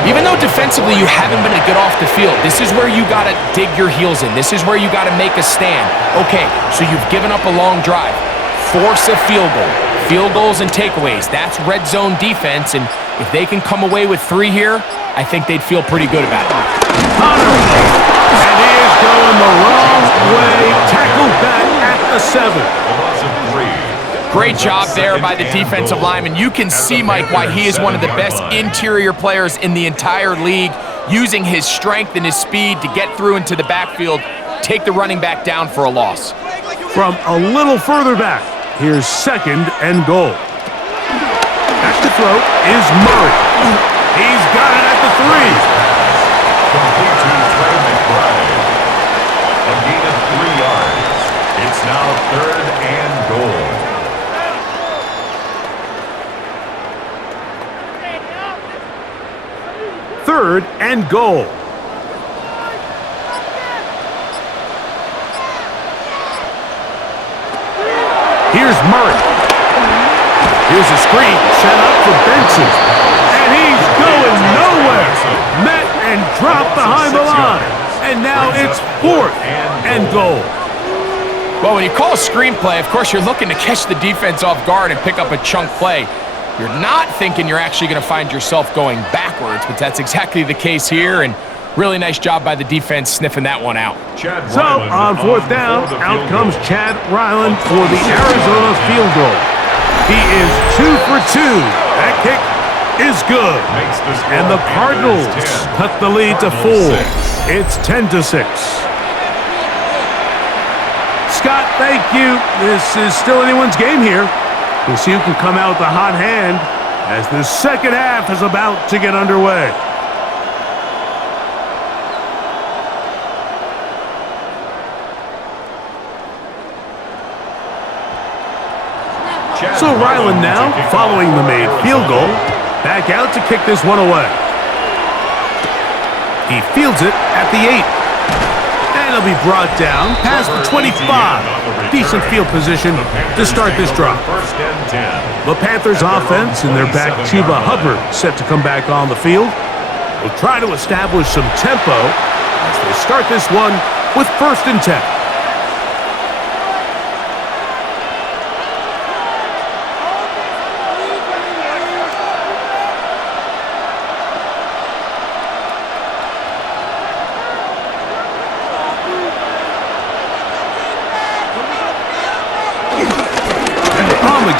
Even though defensively you haven't been able to get off the field, this is where you got to dig your heels in. This is where you got to make a stand. Okay, so you've given up a long drive. Force a field goal. Field goals and takeaways. That's red zone defense, and if they can come away with 3 here, I think they'd feel pretty good about it. And he is going the wrong way. Tackled back at the 7. Loss of 3. Great job there by the defensive lineman. You can see, Mike, why he is one of the best interior players in the entire league, using his strength and his speed to get through into the backfield, take the running back down for a loss. From a little further back, here's second and goal. At the throw is Murray. He's got it at the 3. Complete to Trey McBride. A gain of 3 yards. It's now third and goal. Third and goal. Here's Murray. Here's a screen set up for Benson. And he's going nowhere. Met and dropped behind the line. And now it's fourth and goal. Well, when you call a screenplay, of course, you're looking to catch the defense off guard and pick up a chunk play. You're not thinking you're actually going to find yourself going backwards, but that's exactly the case here, and really nice job by the defense sniffing that one out. So, on fourth down, out comes Chad Ryland for the Arizona field goal. He is 2 for 2. That kick is good. And the Cardinals cut the lead to 4. It's 10-6. Scott, thank you. This is still anyone's game here. We'll see who can come out with the hot hand as the second half is about to get underway. So Ryland now, following the made field goal, back out to kick this one away. He fields it at the 8. And he'll be brought down past the 25. Decent field position to start this drive. The Panthers offense and their back Chuba Hubbard set to come back on the field. Will try to establish some tempo as they start this one with 1st and 10.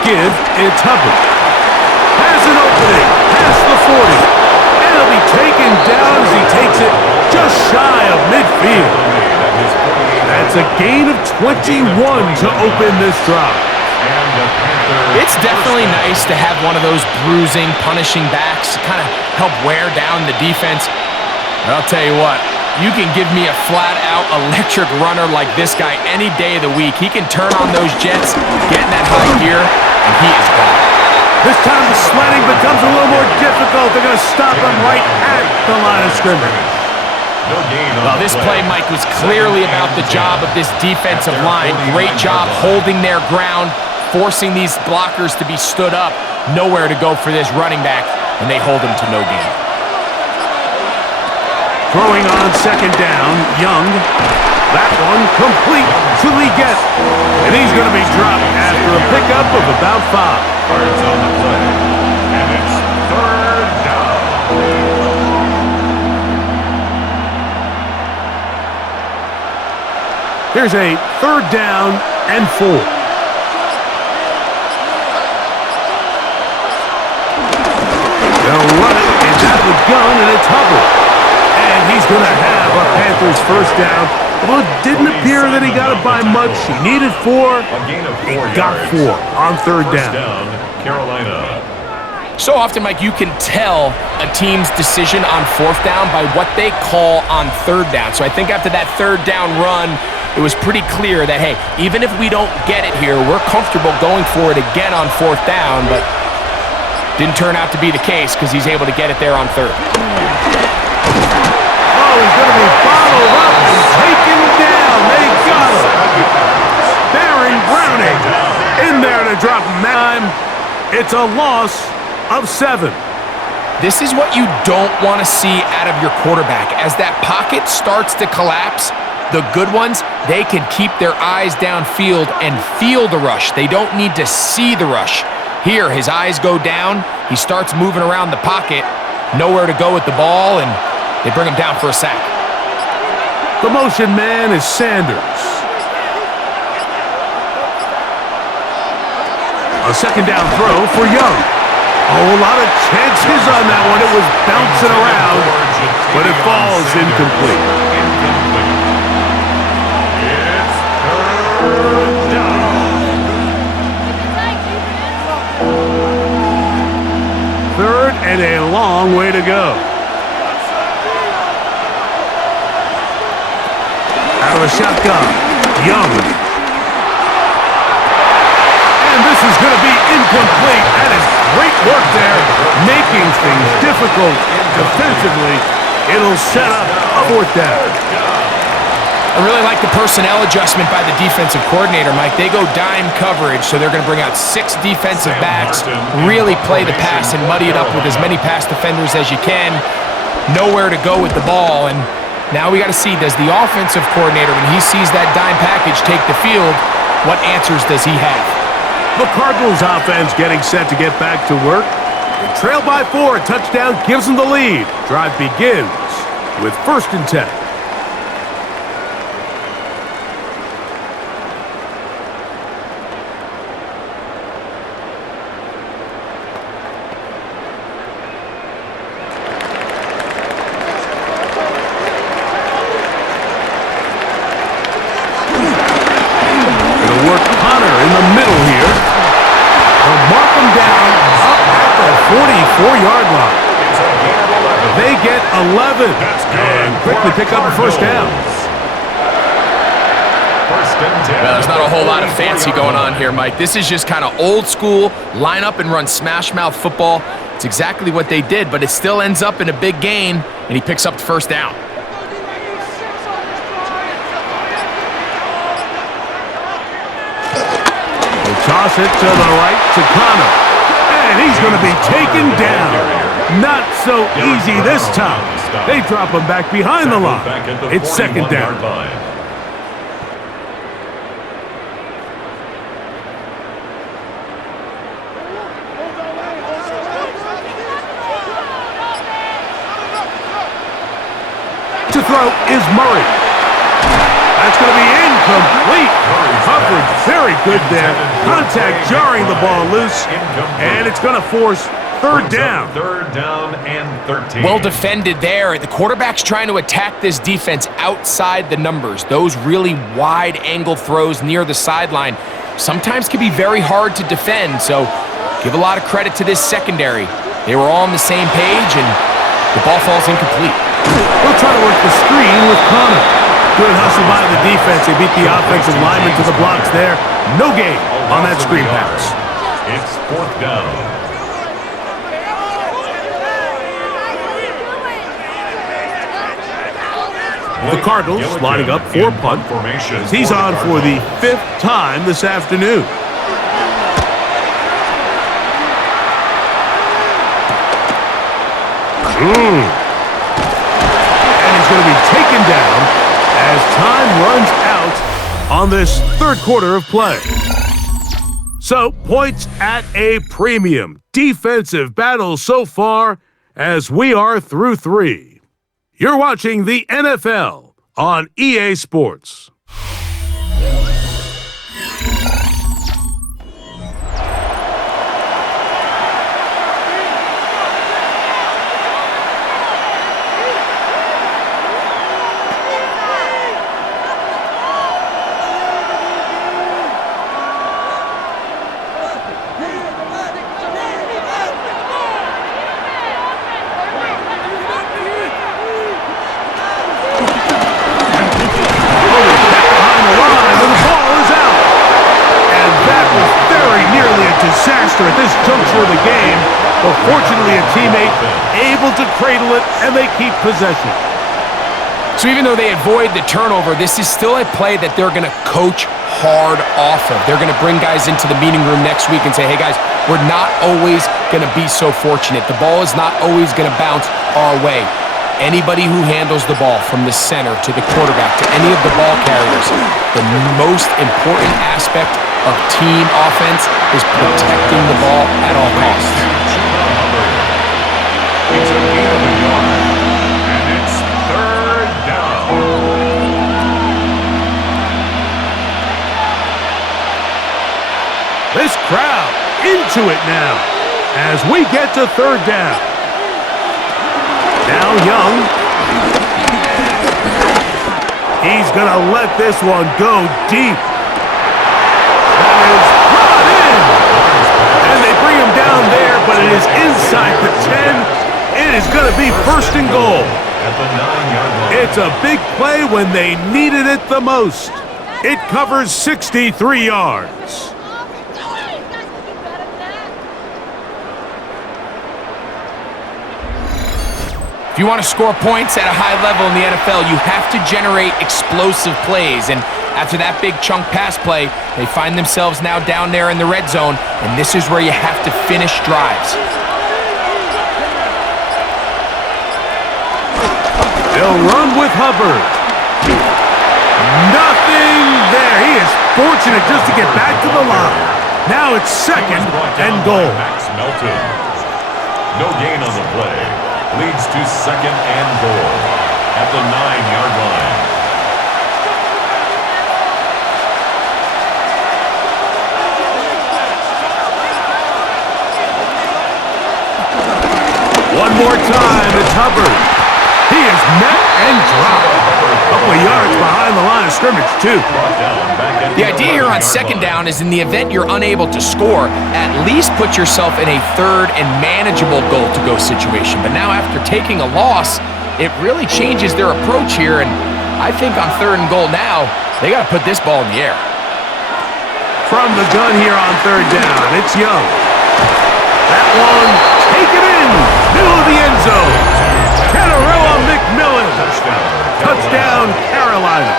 Give, it's Hubbard. Has an opening, past the 40. And it'll be taken down as he takes it just shy of midfield. That's a gain of 21 to open this drive. It's definitely nice to have one of those bruising, punishing backs to kind of help wear down the defense. But I'll tell you what, you can give me a flat-out electric runner like this guy any day of the week. He can turn on those jets, get in that high gear, and he is gone. This time the sledding becomes a little more difficult. They're going to stop him right at the line of scrimmage. Well, this play, Mike, was clearly about the job of this defensive line. Great job holding their ground, forcing these blockers to be stood up. Nowhere to go for this running back, and they hold him to no gain. Throwing on second down, Young. That one complete to Leggett. And he's going to be dropped after a pickup of about 5. Cards on the play. And it's third down. Here's a 3rd down and 4. They'll run it, and out of the gun, and it's Hubbard. And he's going to have a Panthers first down. Well, it didn't appear that he got it by much. He needed 4. A gain of 4 He yards. got 4 on 3rd First down. down, Carolina. So often, Mike, you can tell a team's decision on 4th down by what they call on 3rd down. So I think after that 3rd down run, it was pretty clear that, hey, even if we don't get it here, we're comfortable going for it again on 4th down, but didn't turn out to be the case because he's able to get it there on 3rd. Oh, he's going to be bottled up and taken down. They got him. Baron Browning in there to drop him. It's a loss of 7. This is what you don't want to see out of your quarterback. As that pocket starts to collapse, the good ones, they can keep their eyes downfield and feel the rush. They don't need to see the rush. Here, his eyes go down. He starts moving around the pocket. Nowhere to go with the ball, and they bring him down for a sack. The motion man is Sanders. A 2nd down throw for Young. Oh, a lot of chances on that one. It was bouncing around, but it falls incomplete. It's third down. 3rd and a long way to go. Out of a shotgun, Young. And this is going to be incomplete. That is great work there, making things difficult defensively. It'll set up a 4th down. I really like the personnel adjustment by the defensive coordinator, Mike. They go dime coverage, so they're going to bring out 6 defensive backs, really play the pass and muddy it up with as many pass defenders as you can. Nowhere to go with the ball, and now we got to see, does the offensive coordinator, when he sees that dime package take the field, what answers does he have? The Cardinals offense getting set to get back to work. They trail by 4. A touchdown gives them the lead. Drive begins with 1st and 10. In the middle here. They'll mark them down up at the 44-yard line. They get 11 and quickly pick up a 1st down. Well, there's not a whole lot of fancy going on here, Mike. This is just kind of old school, line up and run smash mouth football. It's exactly what they did, but it still ends up in a big gain, and he picks up the 1st down. Toss it to the right to Connor. And he's going to be taken down. Not so easy this time. They drop him back behind the line. It's 2nd down. To throw is Murray. That's going to be incomplete. Coverage very good there. Contact jarring the ball loose. And it's going to force 3rd down. 3rd down and 13. Well defended there. The quarterback's trying to attack this defense outside the numbers. Those really wide angle throws near the sideline sometimes can be very hard to defend. So give a lot of credit to this secondary. They were all on the same page, and the ball falls incomplete. They'll try to work the screen with Connor. Good hustle by the defense. They beat the offensive lineman to the blocks there. No gain on that screen pass. It's 4th down. The Cardinals lining up for punt. He's on for the 5th time this afternoon. And he's on this third quarter of play. So, points at a premium. Defensive battle so far as we are through 3. You're watching the NFL on EA Sports. Disaster at this juncture of the game, but fortunately a teammate able to cradle it, and they keep possession. So even though they avoid the turnover, this is still a play that they're going to coach hard off of. They're going to bring guys into the meeting room next week and say, hey guys, we're not always going to be so fortunate. The ball is not always going to bounce our way. Anybody who handles the ball from the center to the quarterback to any of the ball carriers, the most important aspect of team offense is protecting the ball at all costs. It's a gain of a yard, and it's third down. This crowd into it now as we get to third down. Now Young. He's going to let this one go deep. That is brought in. And they bring him down there, but it is inside the 10. It is going to be first and goal. At the 9-yard line. It's a big play when they needed it the most. It covers 63 yards. If you want to score points at a high level in the NFL, you have to generate explosive plays. And after that big chunk pass play, they find themselves now down there in the red zone, and this is where you have to finish drives. They'll run with Hubbard. Nothing there. He is fortunate just to get back to the line. Now it's second and goal. Max Melton. No gain on the play. Leads to second and goal at the 9-yard line. One more time, it's Hubbard. He is met and dropped. A couple of yards behind the line of scrimmage, too. The idea here on second down is in the event you're unable to score, at least put yourself in a third and manageable goal-to-go situation. But now after taking a loss, it really changes their approach here, and I think on third and goal now, they got to put this ball in the air. From the gun here on third down, it's Young. That one, take it in, middle of the end zone. Canarella McMillan. Touchdown, Carolina.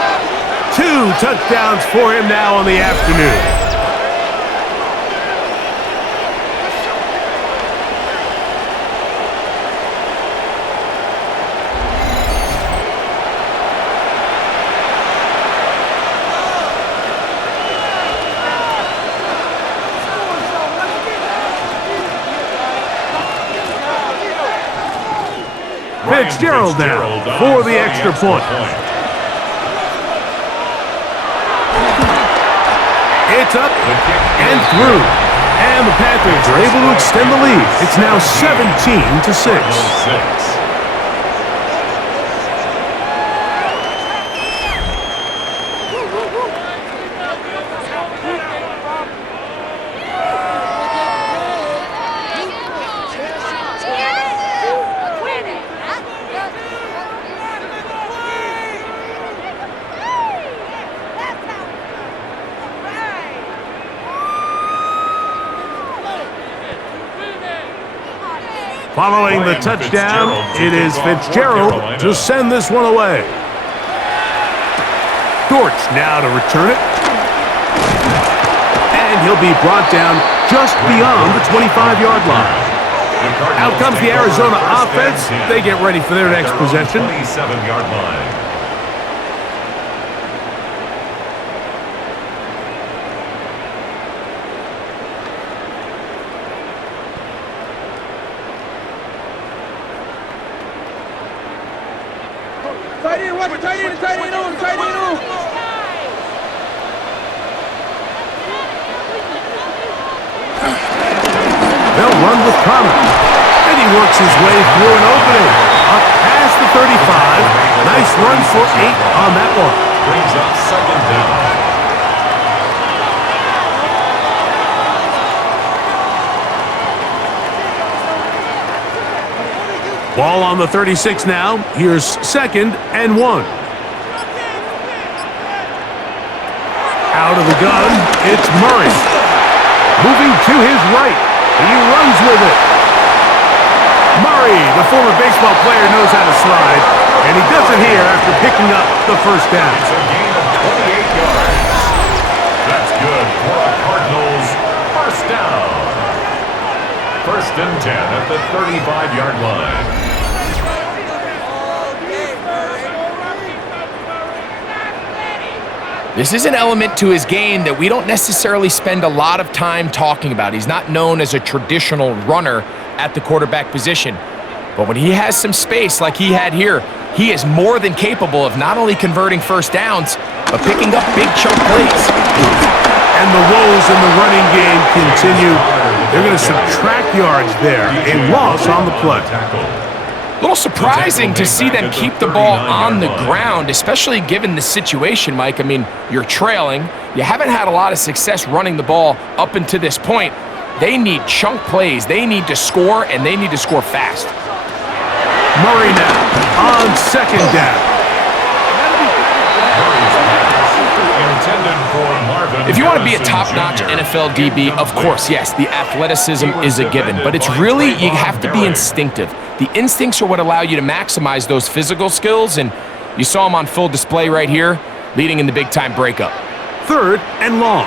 2 touchdowns for him now on the afternoon. Fitzgerald now for the extra point. It's up and through. And the Panthers are able to extend the lead. It's now 17-6. Following the touchdown, it is Fitzgerald to send this one away. Dortch now to return it. And he'll be brought down just beyond the 25-yard line. Out comes the Arizona offense. They get ready for their next possession. 27-yard line. Tight end, watch it, tight end, tight end on, tight end on. They'll run with Connor. And he works his way through an opening. Up past the 35. Nice run for 8 on that one. Brings up second down. Ball on the 36 now. Here's 2nd and 1. Out of the gun, it's Murray. Moving to his right. He runs with it. Murray, the former baseball player, knows how to slide, and he does it here after picking up the first down. It's a gain of 28 yards. That's good for the Cardinals. First down. 1st and 10 at the 35-yard line. This is an element to his game that we don't necessarily spend a lot of time talking about. He's not known as a traditional runner at the quarterback position. But when he has some space like he had here, he is more than capable of not only converting first downs, but picking up big chunk plays. And the woes in the running game continue. They're going to subtract yards there. A loss on the play. A little surprising to see them keep the ball on the ground, especially given the situation, Mike. I mean, you're trailing. You haven't had a lot of success running the ball up until this point. They need chunk plays. They need to score, and they need to score fast. Murray now on 2nd down. If you want to be a top-notch NFL DB, of course, yes, the athleticism is a given. But it's really, you have to be instinctive. The instincts are what allow you to maximize those physical skills, and you saw him on full display right here, leading in the big-time breakup. 3rd and long.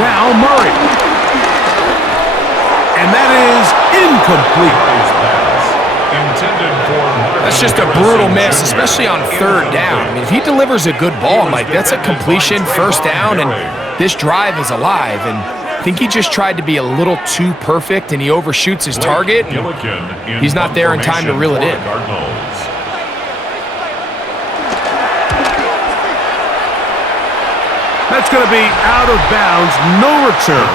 Now Murray. And that is incomplete. That's just a brutal miss, especially on 3rd down. I mean, if he delivers a good ball, Mike, that's a completion, 1st down, and this drive is alive. And I think he just tried to be a little too perfect, and he overshoots his target. He's not there in time to reel it in. That's going to be out of bounds, no return.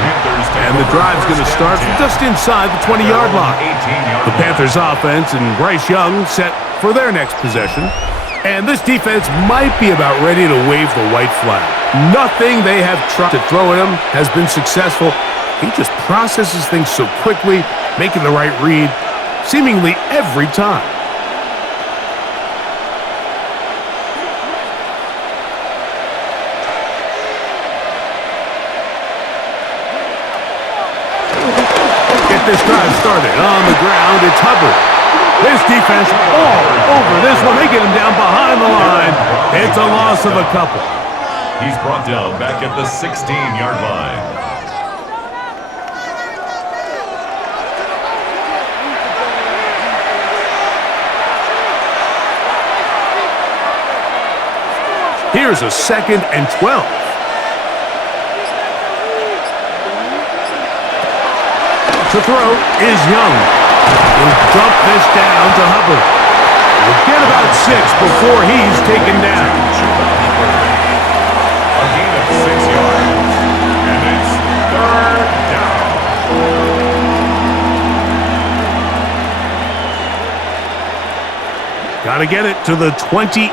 And the drive's going to start from just inside the 20-yard line. The Panthers offense and Bryce Young set for their next possession. And this defense might be about ready to wave the white flag. Nothing they have tried to throw at him has been successful. He just processes things so quickly, making the right read seemingly every time. This drive started on the ground. It's Hubbard. This defense all over this one. They get him down behind the line. It's a loss of a couple. He's brought down back at the 16-yard line. Here's a 2nd and 12. To throw is Young. He'll dump this down to Hubbard. We'll get about 6 before he's taken down. A gain of 6 yards. And it's 3rd down. Got to get it to the 28,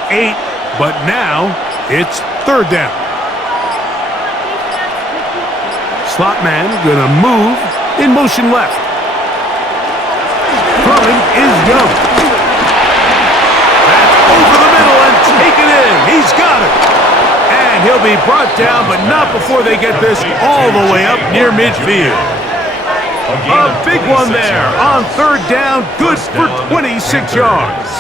but now it's 3rd down. Slot man going to move. In motion left. Throwing is Young. That's over the middle and taken in. He's got it. And he'll be brought down, but not before they get this all the way up near midfield. A big one there on 3rd down. Good for 26 yards.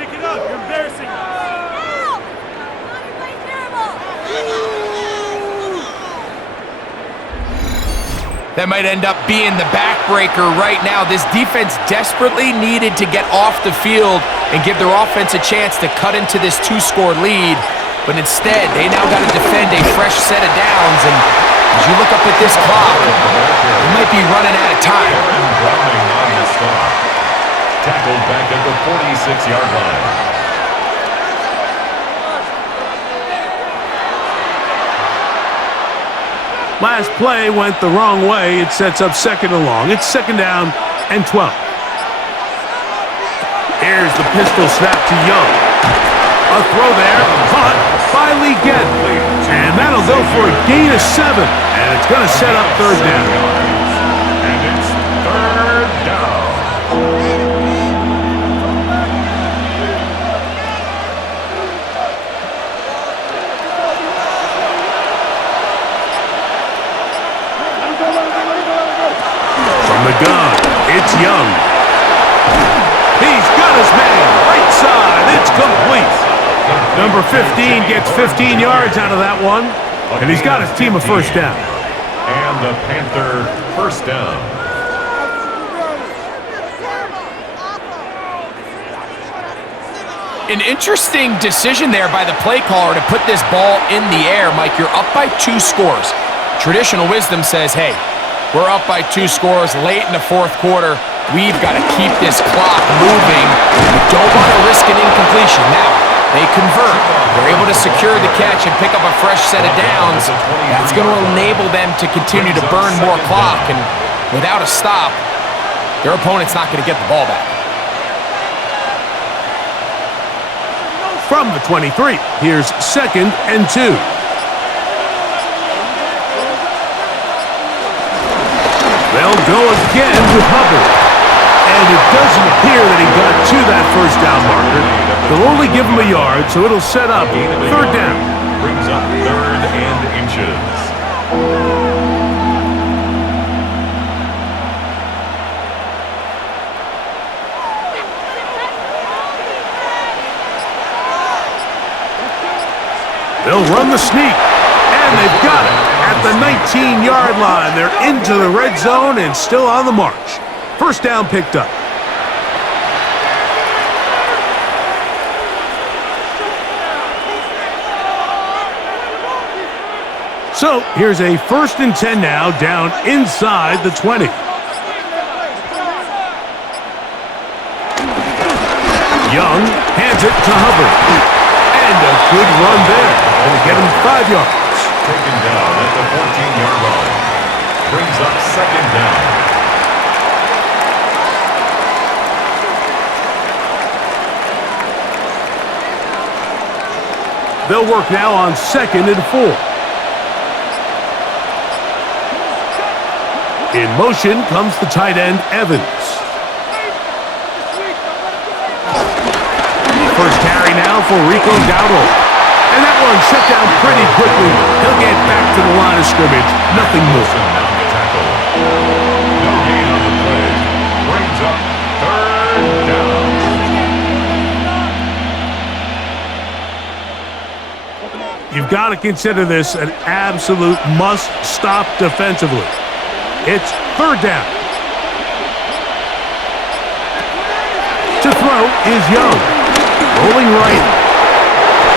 Pick it up. You're embarrassing. That might end up being the backbreaker right now. This defense desperately needed to get off the field and give their offense a chance to cut into this 2-score lead. But instead, they now got to defend a fresh set of downs, and As you look up at this clock, you might be running out of time. On the stop. Tackled back at the 46-yard line. Last play went the wrong way. It sets up second and long. It's second down and 12. Here's the pistol snap to Young. A throw there, caught by Lee Getty. And that'll go for a gain of 7. And it's going to set up third down. And it's third down. From the gun, it's Young. He's got his man, right side, it's complete. Number 15 gets 15 yards out of that one, and he's got his team a first down. And the Panther first down. An interesting decision there by the play caller to put this ball in the air. Mike, you're up by 2 scores. Traditional wisdom says, hey, we're up by 2 scores late in the fourth quarter. We've got to keep this clock moving. We don't want to risk an incompletion. Now, they convert. They're able to secure the catch and pick up a fresh set of downs. That's going to enable them to continue to burn more clock. And without a stop, their opponent's not going to get the ball back. From the 23, here's second and 2. They'll go again with Hubbard. And it doesn't appear that he got to that first down marker. They'll only give him a yard, so it'll set up third down. Brings up third and inches. They'll run the sneak, and they've got it at the 19-yard line. They're into the red zone and still on the march. First down picked up. So here's a first and 10 now, down inside the 20. Young hands it to Hubbard. And a good run there. Going to get him 5 yards. Taken down at the 14-yard line. Brings up second down. They'll work now on second and 4. In motion comes the tight end, Evans. First carry now for Rico Dowdle. And that one shut down pretty quickly. He'll get back to the line of scrimmage. Nothing more. No gain on the play. Brings up third down. You've got to consider this an absolute must-stop defensively. It's third down. To throw is Young. Rolling right.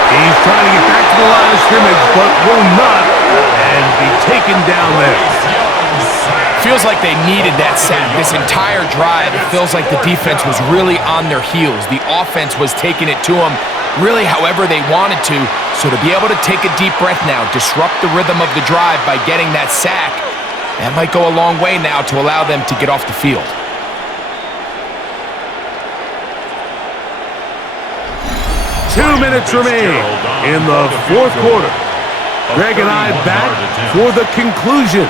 He's trying to get back to the line of scrimmage, but will not, and be taken down there. Feels like they needed that sack. This entire drive, it feels like the defense was really on their heels. The offense was taking it to them really however they wanted to. So to be able to take a deep breath now, disrupt the rhythm of the drive by getting that sack, that might go a long way now to allow them to get off the field. Two minutes remain in the fourth quarter. Greg and I back for the conclusion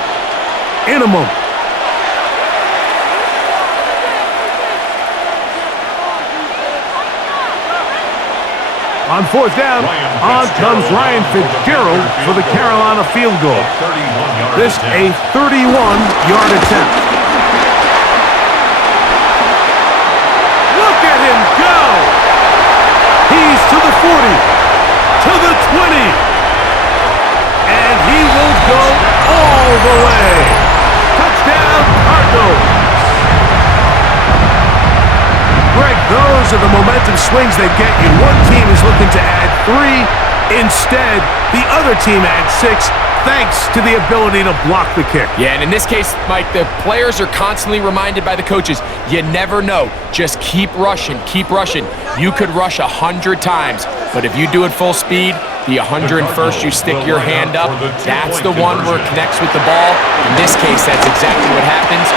in a moment. On fourth down, on comes Ryan Fitzgerald for the Carolina field goal. This a 31-yard attempt. Look at him go! He's to the 40, to the 20, and he will go all the way. Touchdown, Cardinals. Greg, those are the momentum swings that get you. One team is looking to add 3. Instead, the other team adds 6. thanks to the ability to block the kick. Yeah, and in this case, Mike, the players are constantly reminded by the coaches, you never know. Just keep rushing, keep rushing. You could rush 100 times, but if you do it full speed, the 101st, you stick your hand up, that's the one where it connects with the ball. In this case, that's exactly what happens.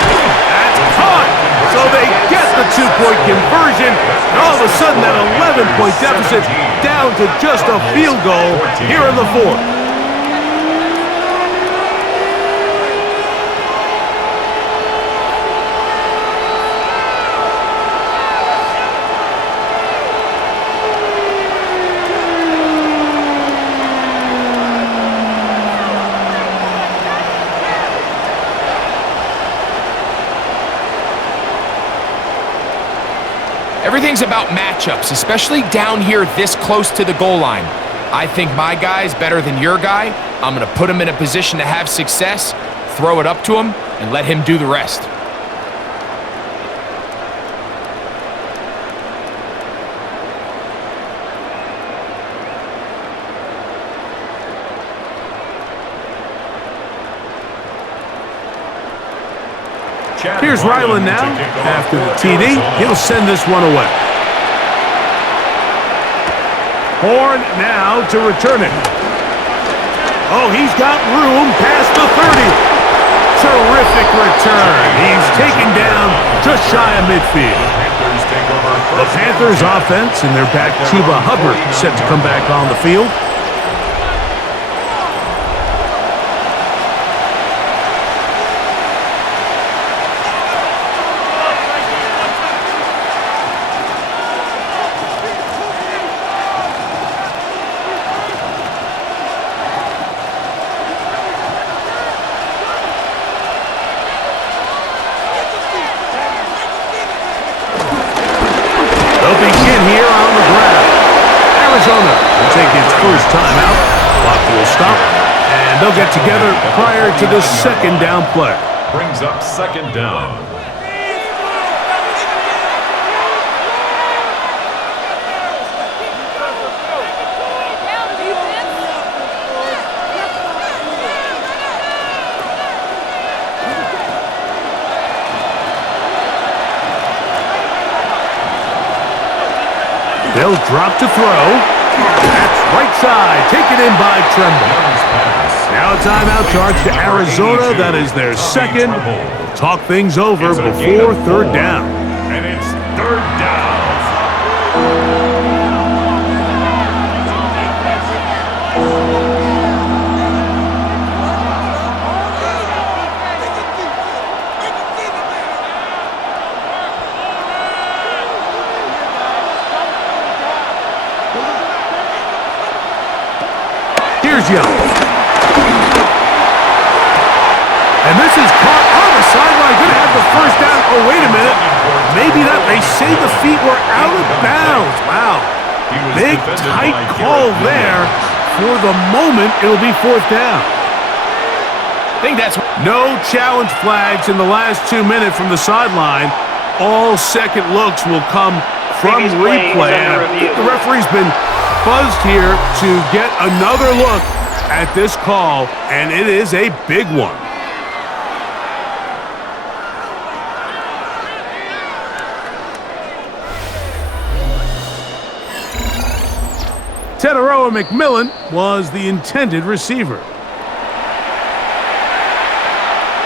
That's caught! So they get the 2-point conversion, and all of a sudden that 11-point deficit down to just a field goal here in the fourth. Everything's about matchups, especially down here this close to the goal line. I think my guy's better than your guy. I'm going to put him in a position to have success, throw it up to him, and let him do the rest. Here's Ryland now. After the TD, he'll send this one away. Horn now to return it. Oh, he's got room past the 30. Terrific return. He's taken down just shy of midfield. The Panthers offense and their back Chuba Hubbard set to come back on the field. Arizona will take its first time out. Clock will stop, and they'll get together prior to the second down play. Brings up second down. They'll drop to throw. That's right side, taken in by Tremble. Now a timeout charge to Arizona. That is their second. Talk things over before third down. And it's third down. Here's Young. And this is caught on the sideline. Going to have the first down. Oh, wait a minute. Maybe not. They say the feet were out of bounds. Wow. Big, tight call there. For the moment, it'll be fourth down. I think that's... No challenge flags in the last 2 minutes from the sideline. All second looks will come from replay. And I think the referee's been buzzed here to get another look at this call, and it is a big one. Teteroa McMillan was the intended receiver.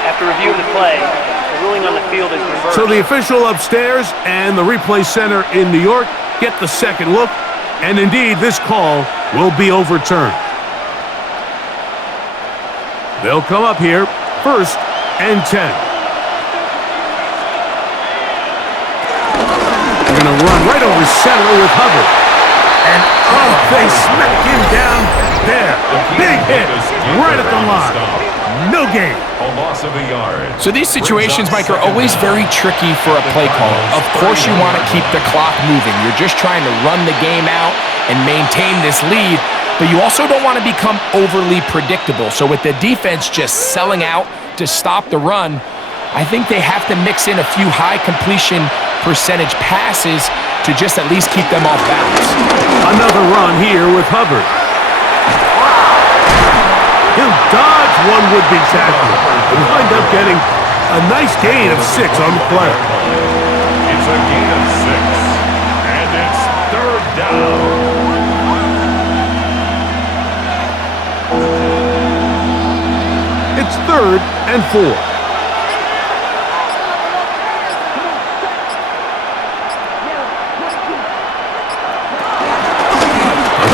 After reviewing the play, the ruling on the field is reversed. So the official upstairs and the replay center in New York get the second look. And indeed, this call will be overturned. They'll come up here, 1st and 10. They're going to run right over center with Hubbard. And, oh, they smack him down there. Big hit right at the line. No gain. A loss of a yard. So these situations, Mike, are always very tricky for a play caller. Of course you want to keep the clock moving. You're just trying to run the game out and maintain this lead, but you also don't want to become overly predictable. So with the defense just selling out to stop the run, I think they have to mix in a few high completion percentage passes to just at least keep them off balance. Another run here with Hubbard. He'll to dodge one would-be tackler and wind up getting a nice gain of 6 on the play. It's a gain of 6, and it's third down. It's 3rd and 4.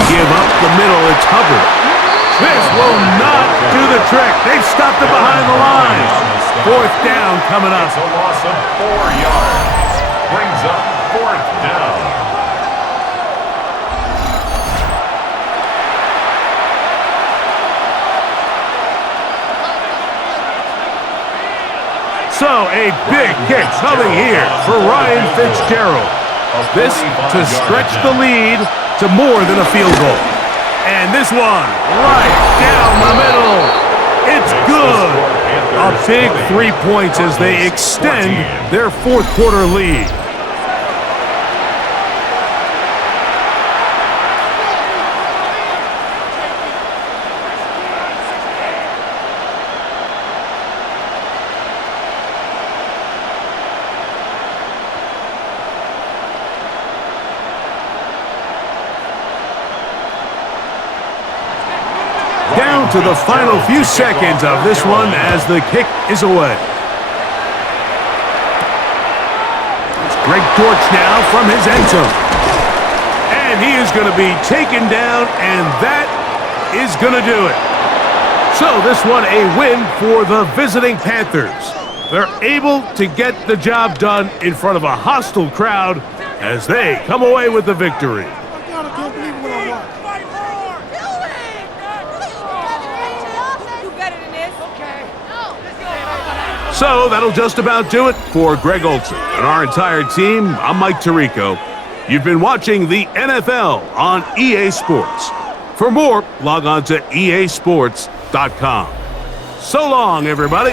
Give up the middle, it's Hubbard. This will not do the trick. They've stopped it behind the line. 4th down coming up. It's a loss of 4 yards. Brings up 4th down. So a big kick coming here for Ryan Fitzgerald. This to stretch the lead to more than a field goal. And this one right down the middle. It's good. A big 3 points as they extend their 4th quarter lead. Down to the final few seconds of this one as the kick is away. It's Greg Dortch now from his end zone. And he is going to be taken down, and that is going to do it. So this one a win for the visiting Panthers. They're able to get the job done in front of a hostile crowd as they come away with the victory. So that'll just about do it for Greg Olson and our entire team. I'm Mike Tirico. You've been watching the NFL on EA Sports. For more, log on to easports.com. So long, everybody.